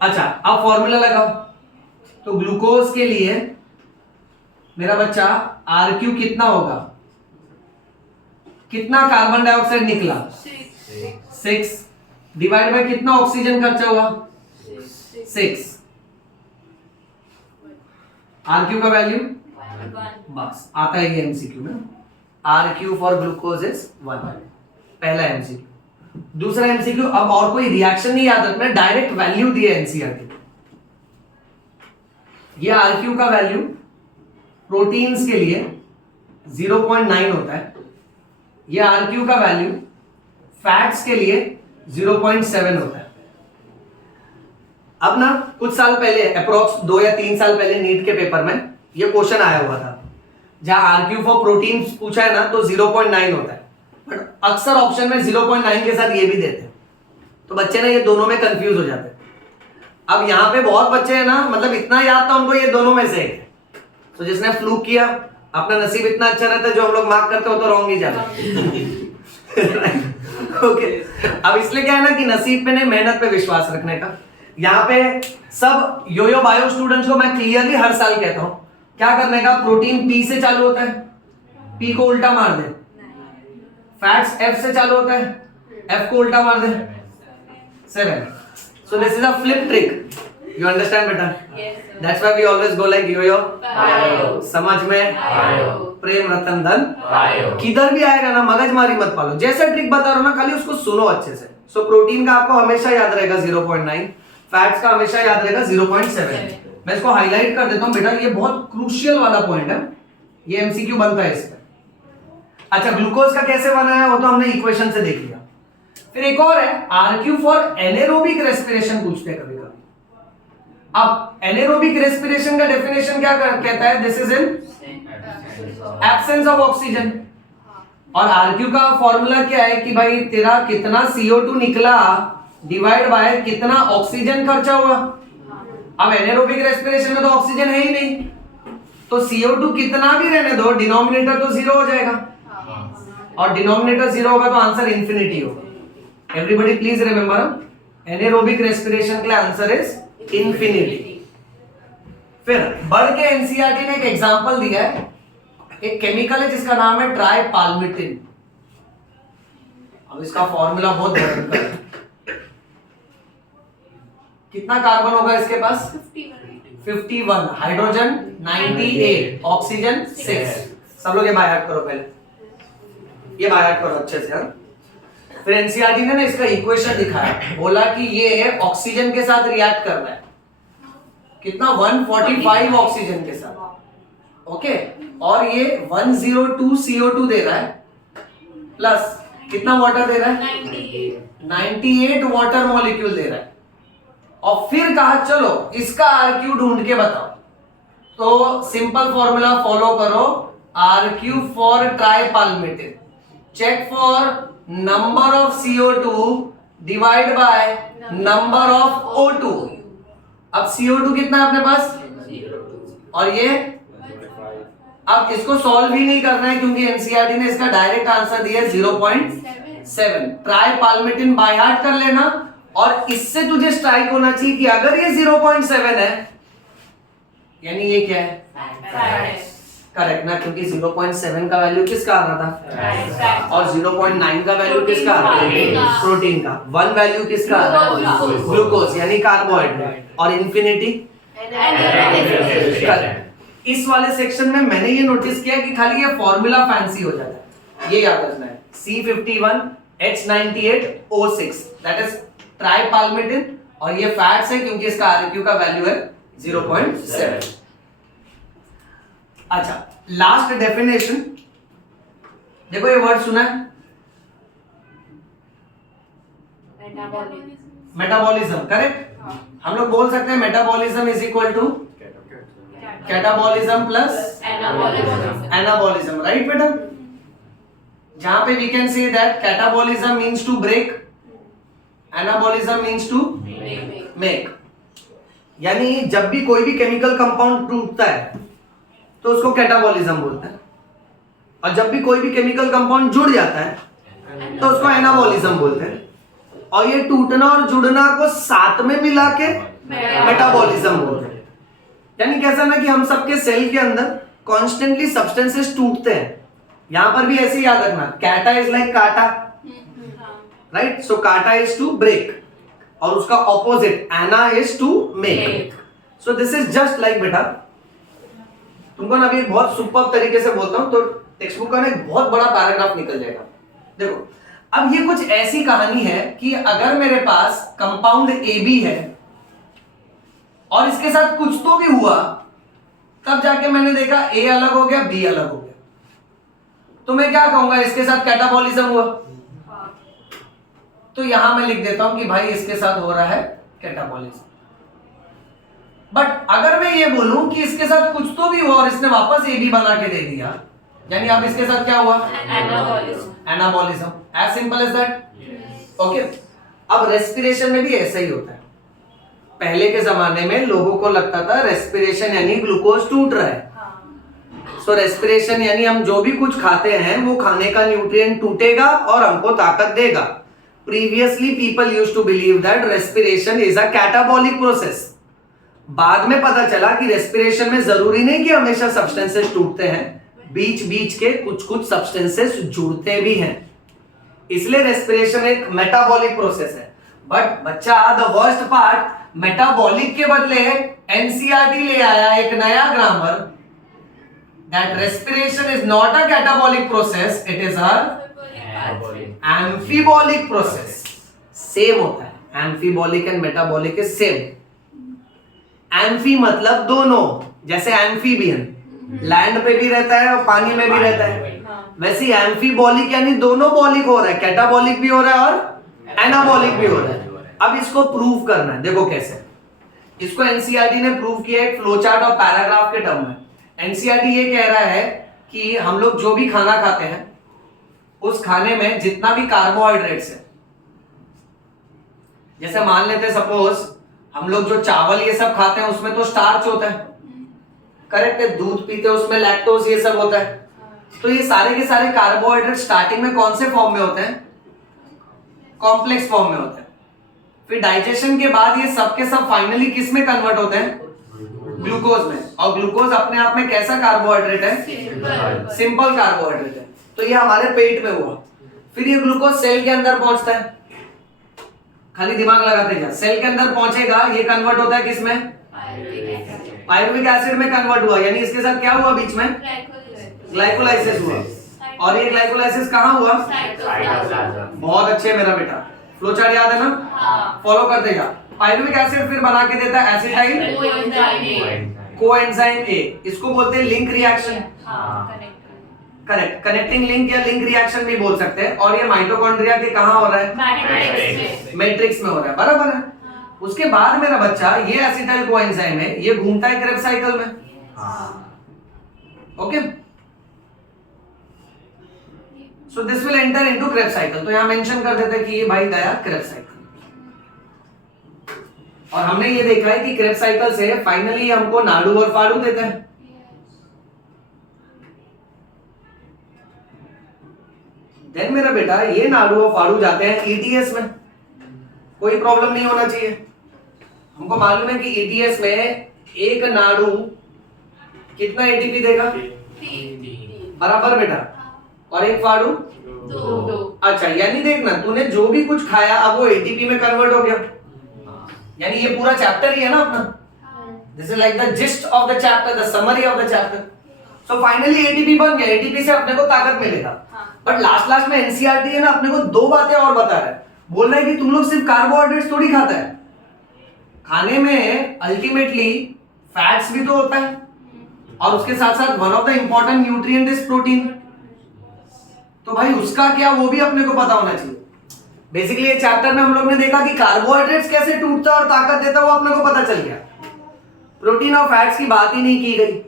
अच्छा, अब फॉर्मूला लगाओ, तो ग्लूकोज के लिए मेरा बच्चा आरक्यू कितना होगा? कितना कार्बन डाइऑक्साइड निकला? 6 डिवाइड बाय कितना ऑक्सीजन खर्चा हुआ? 6। आरक्यू का वैल्यू बस आता है ये एमसीक्यू में। RQ for glucose is 1। पहला एमसीक्यू। दूसरा एमसीक्यू, अब और कोई रिएक्शन नहीं याद रखना, डायरेक्ट वैल्यू दिए एनसीईआरटी। ये RQ का वैल्यू प्रोटीन्स के लिए 0.9 होता है, ये RQ का वैल्यू फैट्स के लिए 0.7 होता है। अब ना कुछ साल पहले, अप्रोक्स 2 या 3 साल पहले नीट के पेपर में ये क्वेश्चन आया हुआ था, जहां RQ फॉर प्रोटीन्स पूछा है ना तो 0.9 होता है, बट अक्सर ऑप्शन में 0.9 के साथ ये भी देते हैं, तो बच्चे ना ये दोनों में कंफ्यूज हो जाते हैं। अब यहाँ पे बहुत बच्चे हैं ना, मतलब इतना याद था उनको ये दोनों में से एक है, तो जिसने फ्लूक किया, अपना नसीब इतना अच्छा रहता है, जो हम लोग मार्क करते हो तो रॉन्ग ही जाता है। ओके, अब इसलिए क्या है ना कि नसीब पे नहीं, मेहनत पे विश्वास रखने का। यहाँ पे सब योयो बायो स्टूडेंट्स को मैं क्लियरली हर साल कहता हूँ क्या करने का, प्रोटीन P से चालू होता है, P को उल्टा मार दे, फैट्स F से चालू होता है, F को उल्टा मार दे, 7। So this is a flip trick. You understand बेटा? Yes, sir. That's why we always go like yo-yo. Bio. समझ में? Bio. प्रेम रतन धन Bio. किधर भी आएगा ना, मगजमारी मत पालो, जैसा ट्रिक बता रहा हूं ना खाली उसको सुनो अच्छे से। सो प्रोटीन का आपको हमेशा याद रहेगा 0.9, फैट्स का हमेशा याद रहेगा 0.7। मैं इसको हाईलाइट कर देता हूं बेटा, ये बहुत क्रूशियल वाला पॉइंट है, ये एमसीक्यू बनता है इस पे। अच्छा, ग्लूकोज का कैसे बना है वो तो हमने इक्वेशन से देख लिया। फिर एक और है RQ फॉर एनेरोबिक रेस्पिरेशन पूछते हैं कभी कभी। अब एनेरोबिक रेस्पिरेशन का डेफिनेशन क्या कहता है, this is in absence of oxygen. और RQ का फॉर्मूला क्या है कि भाई तेरा कितना CO2 निकला डिवाइड बाय कितना ऑक्सीजन खर्चा हुआ। अब एनेरोबिक रेस्पिरेशन में तो ऑक्सीजन है ही नहीं, तो CO2 कितना भी रहने दो, डिनोमिनेटर तो 0 हो जाएगा, और डिनोमिनेटर 0 होगा तो आंसर इंफिनिटी होगा। Everybody please remember, anaerobic respiration के लिए आंसर इज इंफिनिटी। फिर बढ़ के एनसीईआरटी ने एक एग्जांपल दिया है, एक केमिकल है जिसका नाम है ट्राइपाल्मिटिन। अब इसका फॉर्मूला बहुत भयंकर है। कितना कार्बन होगा इसके पास? 51, हाइड्रोजन 98, ऑक्सीजन 6। सब लोग ये बाय हार्ट करो पहले, ये बाय हार्ट करो अच्छे से। फिर एनसीईआरटी ने ना इसका इक्वेशन दिखाया, बोला कि ये ऑक्सीजन के साथ रिएक्ट कर रहा है, कितना 145 ऑक्सीजन के साथ, ओके, और ये 102 CO2 दे रहा है, प्लस कितना वाटर दे रहा है? 98 वाटर मॉलिक्यूल दे रहा है। और फिर कहा चलो इसका RQ ढूंढ के बताओ, तो सिंपल फॉर्मूला फॉलो करो, RQ for tripalmitin, check for number of CO2 divide by number of O2। अब CO2 कितना है अपने पास, और ये अब इसको सॉल्व ही नहीं करना है क्योंकि एनसीईआरटी ने इसका डायरेक्ट आंसर दिया 0.7। ट्राइपाल्मिटिन बाय हार्ट कर लेना, और इससे तुझे स्ट्राइक होना चाहिए कि अगर ये 0.7 है यानी ये क्या है, करेक्ट ना, क्योंकि 0.7 का वैल्यू किसका आ रहा था, और 0.9 का वैल्यू किसका आ रहा था, प्रोटीन का। 1 वैल्यू किसका आ रहा है, ग्लूकोज यानी कार्बोहाइड्रेट, और इंफिनिटी करेक्ट। इस वाले सेक्शन में मैंने ये नोटिस किया कि खाली ये फॉर्मूला फैंसी हो जाता है, ये याद रखना है, C51 H98O6 दैट इज ट्राइपाल्मिटिन, और ये फैट्स है क्योंकि इसका RQ का वैल्यू है 0.7। अच्छा, लास्ट डेफिनेशन देखो, ये वर्ड सुना है मेटाबॉलिज्म, करेक्ट। हम लोग बोल सकते हैं metabolism is equal to catabolism plus anabolism, right बेटा। जहां पे we can say that catabolism means to break, anabolism means to make. यानी जब भी कोई भी केमिकल कंपाउंड टूटता है तो उसको कैटाबॉलिज्म बोलते हैं, और जब भी कोई भी केमिकल कंपाउंड जुड़ जाता है तो उसको एनाबॉलिज्म बोलते हैं। और ये टूटना और जुड़ना को साथ में मिला के मेटाबॉलिज्म बोलते हैं। यानी कैसा ना कि हम सबके सेल के अंदर कॉन्स्टेंटली सब्सटेंसेस टूटते हैं, यहां पर भी ऐसे ही याद रखना, कैटा इज लाइक काटा, राइट। सो काटा इज टू ब्रेक, और उसका opposite ana is to make. So this is just like बेटा, तुमको ना अभी बहुत सुपर तरीके से बोलता हूं, तो टेक्स्ट बुक का एक बहुत बड़ा पैराग्राफ निकल जाएगा। देखो अब ये कुछ ऐसी कहानी है कि अगर मेरे पास कंपाउंड AB है और इसके साथ कुछ तो भी हुआ, तब जाके मैंने देखा A अलग हो गया, B अलग हो गया, तो मैं क्या कहूंगा, इसके साथ कैटाबॉलिज्म हुआ। तो यहां मैं लिख देता हूं कि भाई इसके साथ हो रहा है कैटाबॉलिज्म। बट अगर मैं ये बोलूं कि इसके साथ कुछ तो भी हुआ और इसने वापस AB बना के दे दिया, यानी अब इसके साथ क्या हुआ, anabolism. As simple as that. Okay, अब रेस्पिरेशन में भी ऐसा ही होता है। पहले के जमाने में लोगों को लगता था रेस्पिरेशन यानी ग्लूकोज टूट रहा है। सो रेस्पिरेशन यानी हम जो भी कुछ खाते हैं वो खाने का न्यूट्रिएंट टूटेगा और हमको ताकत देगा। Previously people used to believe that respiration is a catabolic process. बाद में पता चला कि रेस्पिरेशन में जरूरी नहीं कि हमेशा सब्सटेंसेस टूटते हैं, बीच बीच के कुछ कुछ सब्सटेंसेस जुड़ते भी हैं, इसलिए रेस्पिरेशन एक मेटाबॉलिक प्रोसेस है। बट बच्चा, द वर्स्ट पार्ट, मेटाबॉलिक के बदले एनसीईआरटी ले आया एक नया grammar, that respiration is not a catabolic process, it is a amphibolic process. Same होता है, amphibolic and metabolic is same. Amphi मतलब दोनों, जैसे एम्फीबियन लैंड पे भी रहता है और पानी में भी रहता है, वैसे एम्फीबॉलिक यानी दोनों बॉलिक हो रहा है, कैटाबॉलिक भी हो रहा है और एनाबॉलिक भी हो रहा है। अब इसको प्रूव करना है, देखो कैसे। इसको एनसीईआरटी ने प्रूव किया है फ्लो चार्ट और पैराग्राफ के टर्म में। एनसीईआरटी ये कह रहा है कि हम लोग जो भी खाना खाते हैं उस खाने में जितना भी कार्बोहाइड्रेट्स है, जैसे मान लेते सपोज हम लोग जो चावल ये सब खाते हैं उसमें तो स्टार्च होता है, करेक्ट है, दूध पीते हैं उसमें लैक्टोज ये सब होता है। तो ये सारे के सारे कार्बोहाइड्रेट स्टार्टिंग में कौन से फॉर्म में होते हैं, कॉम्प्लेक्स फॉर्म में होते हैं। फिर डाइजेशन के बाद ये सब के सब फाइनली किस में कन्वर्ट होते हैं, ग्लूकोज में। और ग्लूकोज अपने आप में कैसा कार्बोहाइड्रेट है, सिंपल कार्बोहाइड्रेट है। तो ये हमारे पेट में हुआ, फिर ये ग्लूकोज सेल के अंदर पहुंचता है, खाली दिमाग लगाते जा, सेल के अंदर पहुंचेगा, ये कन्वर्ट होता है किसमें, पायरुविक एसिड में कन्वर्ट हुआ, यानी इसके साथ क्या हुआ, बीच में ग्लाइकोलाइसिस हुआ। और ये ग्लाइकोलाइसिस कहां हुआ, बहुत अच्छे मेरा बेटा, फ्लो चार्ट याद है ना, फॉलो करते जा। पायरुविक एसिड फिर बना के देता है एसिटाइल कोएंजाइम ए, इसको बोलते हैं link reaction. Correct, connecting link या लिंक रिएक्शन भी बोल सकते हैं। और ये माइटोकॉन्ड्रिया के कहां हो रहा है, मैट्रिक्स में हो रहा है, बराबर है। उसके बाद मेरा बच्चा ये एसिटाइल कोएंजाइम है, ये घूमता है क्रेब्स साइकिल में। Okay, so this will enter into Krebs cycle. तो यहां मेंशन कर देते हैं कि ये भाई गया क्रेब्स साइकिल। और हमने ये देखा है कि क्रेब्स साइकिल से फाइनली हमको नाडू और फाड़ू देता है। देन मेरा बेटा ये नाडू और फाड़ू जाते हैं ईटीएस में, कोई प्रॉब्लम नहीं होना चाहिए। हमको मालूम है कि ईटीएस में एक नाडू कितना एटीपी देगा, बराबर बेटा, और एक फाड़ू दो। अच्छा, यानी देखना तूने जो भी कुछ खाया अब वो एटीपी में कन्वर्ट हो गया, यानी ये पूरा चैप्टर ही है ना अपना। This is like the gist of the chapter, the summary of the chapter. So finally ATP बन गया, एटीपी से अपने को ताकत मिलेगा। बट लास्ट में एनसीईआरटी है ना अपने को दो बातें और बता रहा है, बोल रहा है कि तुम लोग सिर्फ कार्बोहाइड्रेट्स थोड़ी खाता है, खाने में अल्टीमेटली फैट्स भी तो होता है, और उसके साथ साथ one of the important nutrient is protein. तो भाई उसका क्या, वो भी अपने को पता होना चाहिए। बेसिकली ये चैप्टर में हम लोग ने देखा कि कार्बोहाइड्रेट्स कैसे टूटता है और ताकत देता है, वो अपने को पता चल गया। प्रोटीन और फैट्स की बात ही नहीं की गई।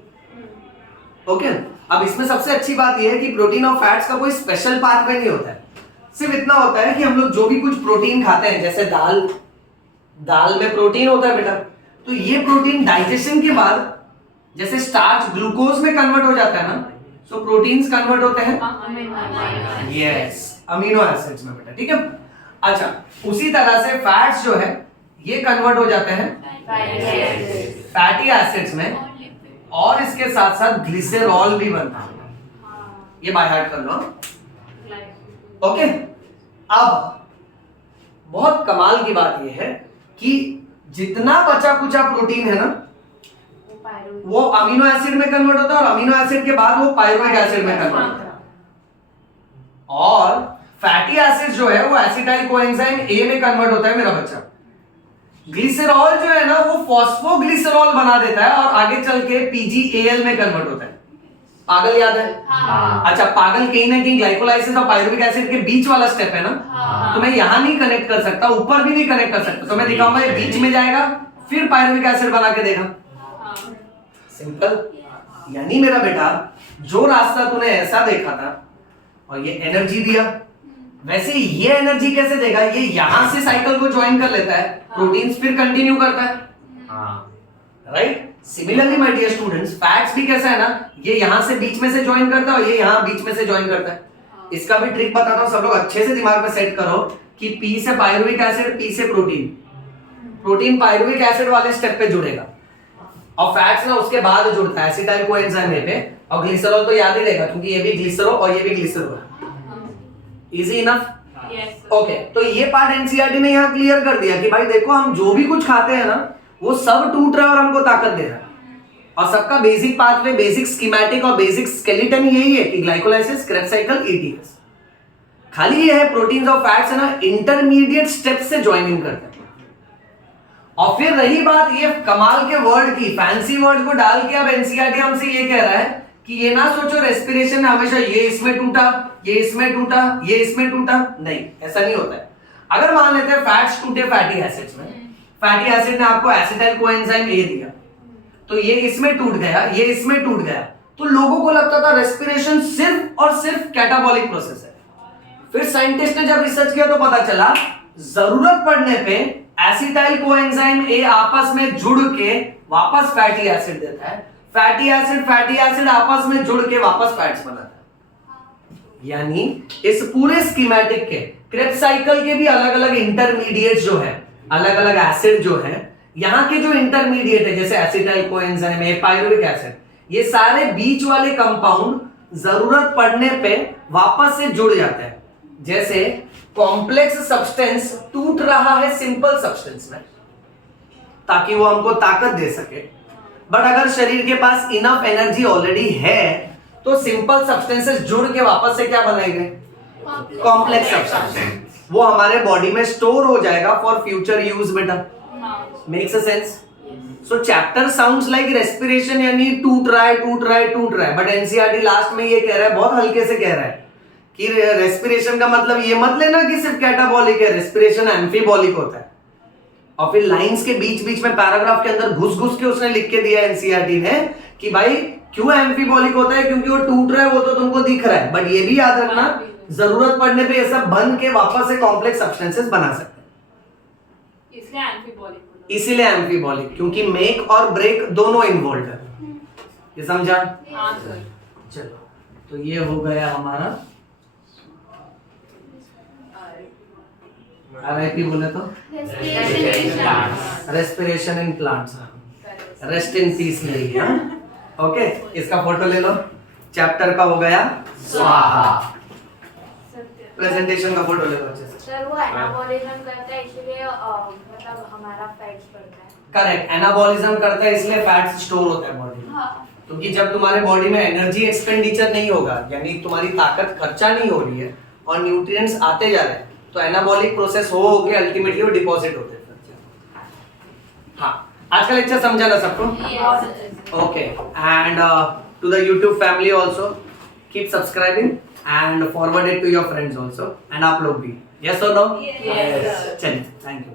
ओके, अब इसमें सबसे अच्छी बात यह है कि प्रोटीन और फैट्स का कोई स्पेशल पाथवे नहीं होता है। सिर्फ इतना होता है कि हम लोग जो भी कुछ प्रोटीन खाते हैं, जैसे दाल में प्रोटीन होता है बेटा, तो ये प्रोटीन डाइजेशन के बाद जैसे स्टार्च ग्लूकोज में कन्वर्ट हो जाता है ना, सो प्रोटीन्स कन्वर्ट होते हैं यस अमीनो एसिड्स में बेटा, ठीक है। अच्छा, उसी तरह से फैट्स जो है ये कन्वर्ट हो जाते हैं फैटी एसिड्स में, और इसके साथ साथ ग्लिसरॉल भी बनता है। ये बाय हार्ट कर लो। ओके, अब बहुत कमाल की बात यह है कि जितना बचा कुचा प्रोटीन है ना वो अमीनो एसिड में कन्वर्ट होता है और अमीनो एसिड के बाद वो पायरुविक एसिड में कन्वर्ट होता है। और फैटी एसिड जो है वो एसिटाइल कोएंजाइम ए में कन्वर्ट होता है मेरा बच्चा। ग्लिसरॉल जो है ना वो फॉस्फोग्लिसरॉल बना देता है और आगे चल के पीजीएल में कन्वर्ट होता है। पागल याद है? अच्छा, पागल कहीं ना कहीं ग्लाइकोलाइसिस और पायरुविक एसिड के बीच वाला स्टेप है ना, तो मैं यहां नहीं कनेक्ट कर सकता, ऊपर भी नहीं कनेक्ट कर सकता, तो मैं दिखाऊंगा ये बीच में जाएगा फिर पायरुविक एसिड बना के देगा। सिंपल। यानी मेरा बेटा जो रास्ता तूने ऐसा देखा था और ये एनर्जी दिया, वैसे ये एनर्जी कैसे देगा? ये यहां से साइकिल को ज्वाइन कर लेता है, प्रोटीन्स फिर कंटिन्यू करता है, right? Similarly my dear students, fats भी कैसा है ना, ये यहां से बीच में से ज्वाइन करता है और ये यहां बीच में से ज्वाइन करता है। इसका भी ट्रिक बताता हूं, सब लोग अच्छे से दिमाग में सेट करो कि पी से पायरुविक एसिड, पी से प्रोटीन, प्रोटीन पायरुविक एसिड वाले स्टेप पे जुड़ेगा और फैट्स ना उसके बाद जुड़ता है एसिटाइल कोएंजाइम ए पे, और ग्लिसरॉल तो याद ही रहेगा क्योंकि ये भी ग्लिसरो और ये भी ग्लिसरो है। Easy enough? ओके, तो ये पार्ट एनसीईआरटी ने यहाँ क्लियर कर दिया कि भाई देखो हम जो भी कुछ खाते हैं ना वो सब टूट रहा है और हमको ताकत दे रहा है, और सबका बेसिक पाथवे, बेसिक स्कीमेटिक और बेसिक स्केलेटन यही है कि ग्लाइकोलाइसिस, क्रेब्स साइकिल, एटीएस। खाली ये है प्रोटीन्स और फैट्स है ना इंटरमीडिएट स्टेप से ज्वाइनिंग करते हैं। और फिर रही बात ये कमाल के वर्ड की, फैंसी वर्ड को डाल के अब एनसीईआरटी हमसे ये कह रहा है कि ये ना सोचो रेस्पिरेशन में हमेशा ये इसमें टूटा, ये इसमें टूटा, ये इसमें टूटा, नहीं, ऐसा नहीं होता है। अगर मान लेते हैं फैट्स टूटे फैटी एसिड्स में, फैटी एसिड ने आपको एसिटाइल कोएंजाइम ए दिया, तो ये इसमें टूट गया, ये इसमें टूट गया, तो लोगों को लगता था रेस्पिरेशन सिर्फ और सिर्फ कैटाबॉलिक प्रोसेस है। फिर साइंटिस्ट ने जब रिसर्च किया तो पता चला जरूरत पड़ने पे एसिटाइल कोएंजाइम ए आपस में जुड़ के वापस फैटी एसिड देता है, फैटी एसिड आपस में जुड़ के वापस फैट्स बनाता है। यानी इस पूरे स्कीमेटिक के क्रेब्स साइकिल के भी अलग अलग इंटरमीडिएट जो है, अलग अलग एसिड जो है, यहाँ के जो इंटरमीडिएट है जैसे acetyl coenzyme A, pyruvic acid, ये सारे बीच वाले कंपाउंड जरूरत पड़ने पे वापस से जुड़ जाते हैं। जैसे कॉम्प्लेक्स सब्सटेंस टूट रहा है सिंपल सब्सटेंस में ताकि वो हमको ताकत दे सके, बट अगर शरीर के पास इनफ एनर्जी ऑलरेडी है तो सिंपल सब्सटेंसेस जुड़ के वापस से क्या बनाएंगे? Complex substance. वो हमारे बॉडी में स्टोर हो जाएगा फॉर फ्यूचर यूज। बेटा मेक्स सेंस? सो चैप्टर साउंड्स लाइक रेस्पिरेशन, यानी टूट रहा है टूट रहा है टूट रहा है, बट एनसीईआरटी लास्ट में ये कह रहा है, बहुत हल्के से कह रहा है कि रेस्पिरेशन का मतलब ये मत लेना कि सिर्फ कैटाबॉलिक है, रेस्पिरेशन एम्फीबॉलिक होता है। और फिर लाइंस के बीच बीच में पैराग्राफ के अंदर घुस घुस के उसने लिख के दिया एनसीईआरटी ने कि भाई क्यों एम्फीबॉलिक होता है, क्योंकि वो टूट रहा है, वो तो तुमको दिख रहा है, बट ये भी याद रखना जरूरत पड़ने पे ये सब बन के वापस से कॉम्प्लेक्स सब्सटेंसेस बना सकते हैं। इसीलिए एम्फीबॉलिक, क्योंकि मेक और ब्रेक दोनों इन्वॉल्व है। ये समझा? चलो, तो ये हो गया हमारा RIP बोले तो respiration in plants, rest in peace नहीं है। ओके, इसका फोटो ले लो। चैप्टर का हो गया स्वाहा। प्रेजेंटेशन का फोटो ले लो अच्छे से। सर वो एनाबॉलिज्म करता है इसलिए मतलब हमारा फैट्स बढ़ता है। करेक्ट, एनाबॉलिज्म करता है इसलिए फैट्स स्टोर होता है बॉडी में। क्योंकि जब तुम्हारे बॉडी में एनर्जी एक्सपेंडिचर नहीं होगा, यानी तुम्हारी ताकत खर्चा नहीं हो रही है और न्यूट्रिएंट्स आते जा रहे हैं, तो एनाबॉलिक प्रोसेस हो के अल्टीमेटली वो डिपॉजिट होते हैं। हाँ, आज का लेक्चर समझा ना सबको? Okay, and to the YouTube family also keep subscribing and forward it to your friends also, and आप लोग भी। यस और नो? चलिए, थैंक यू।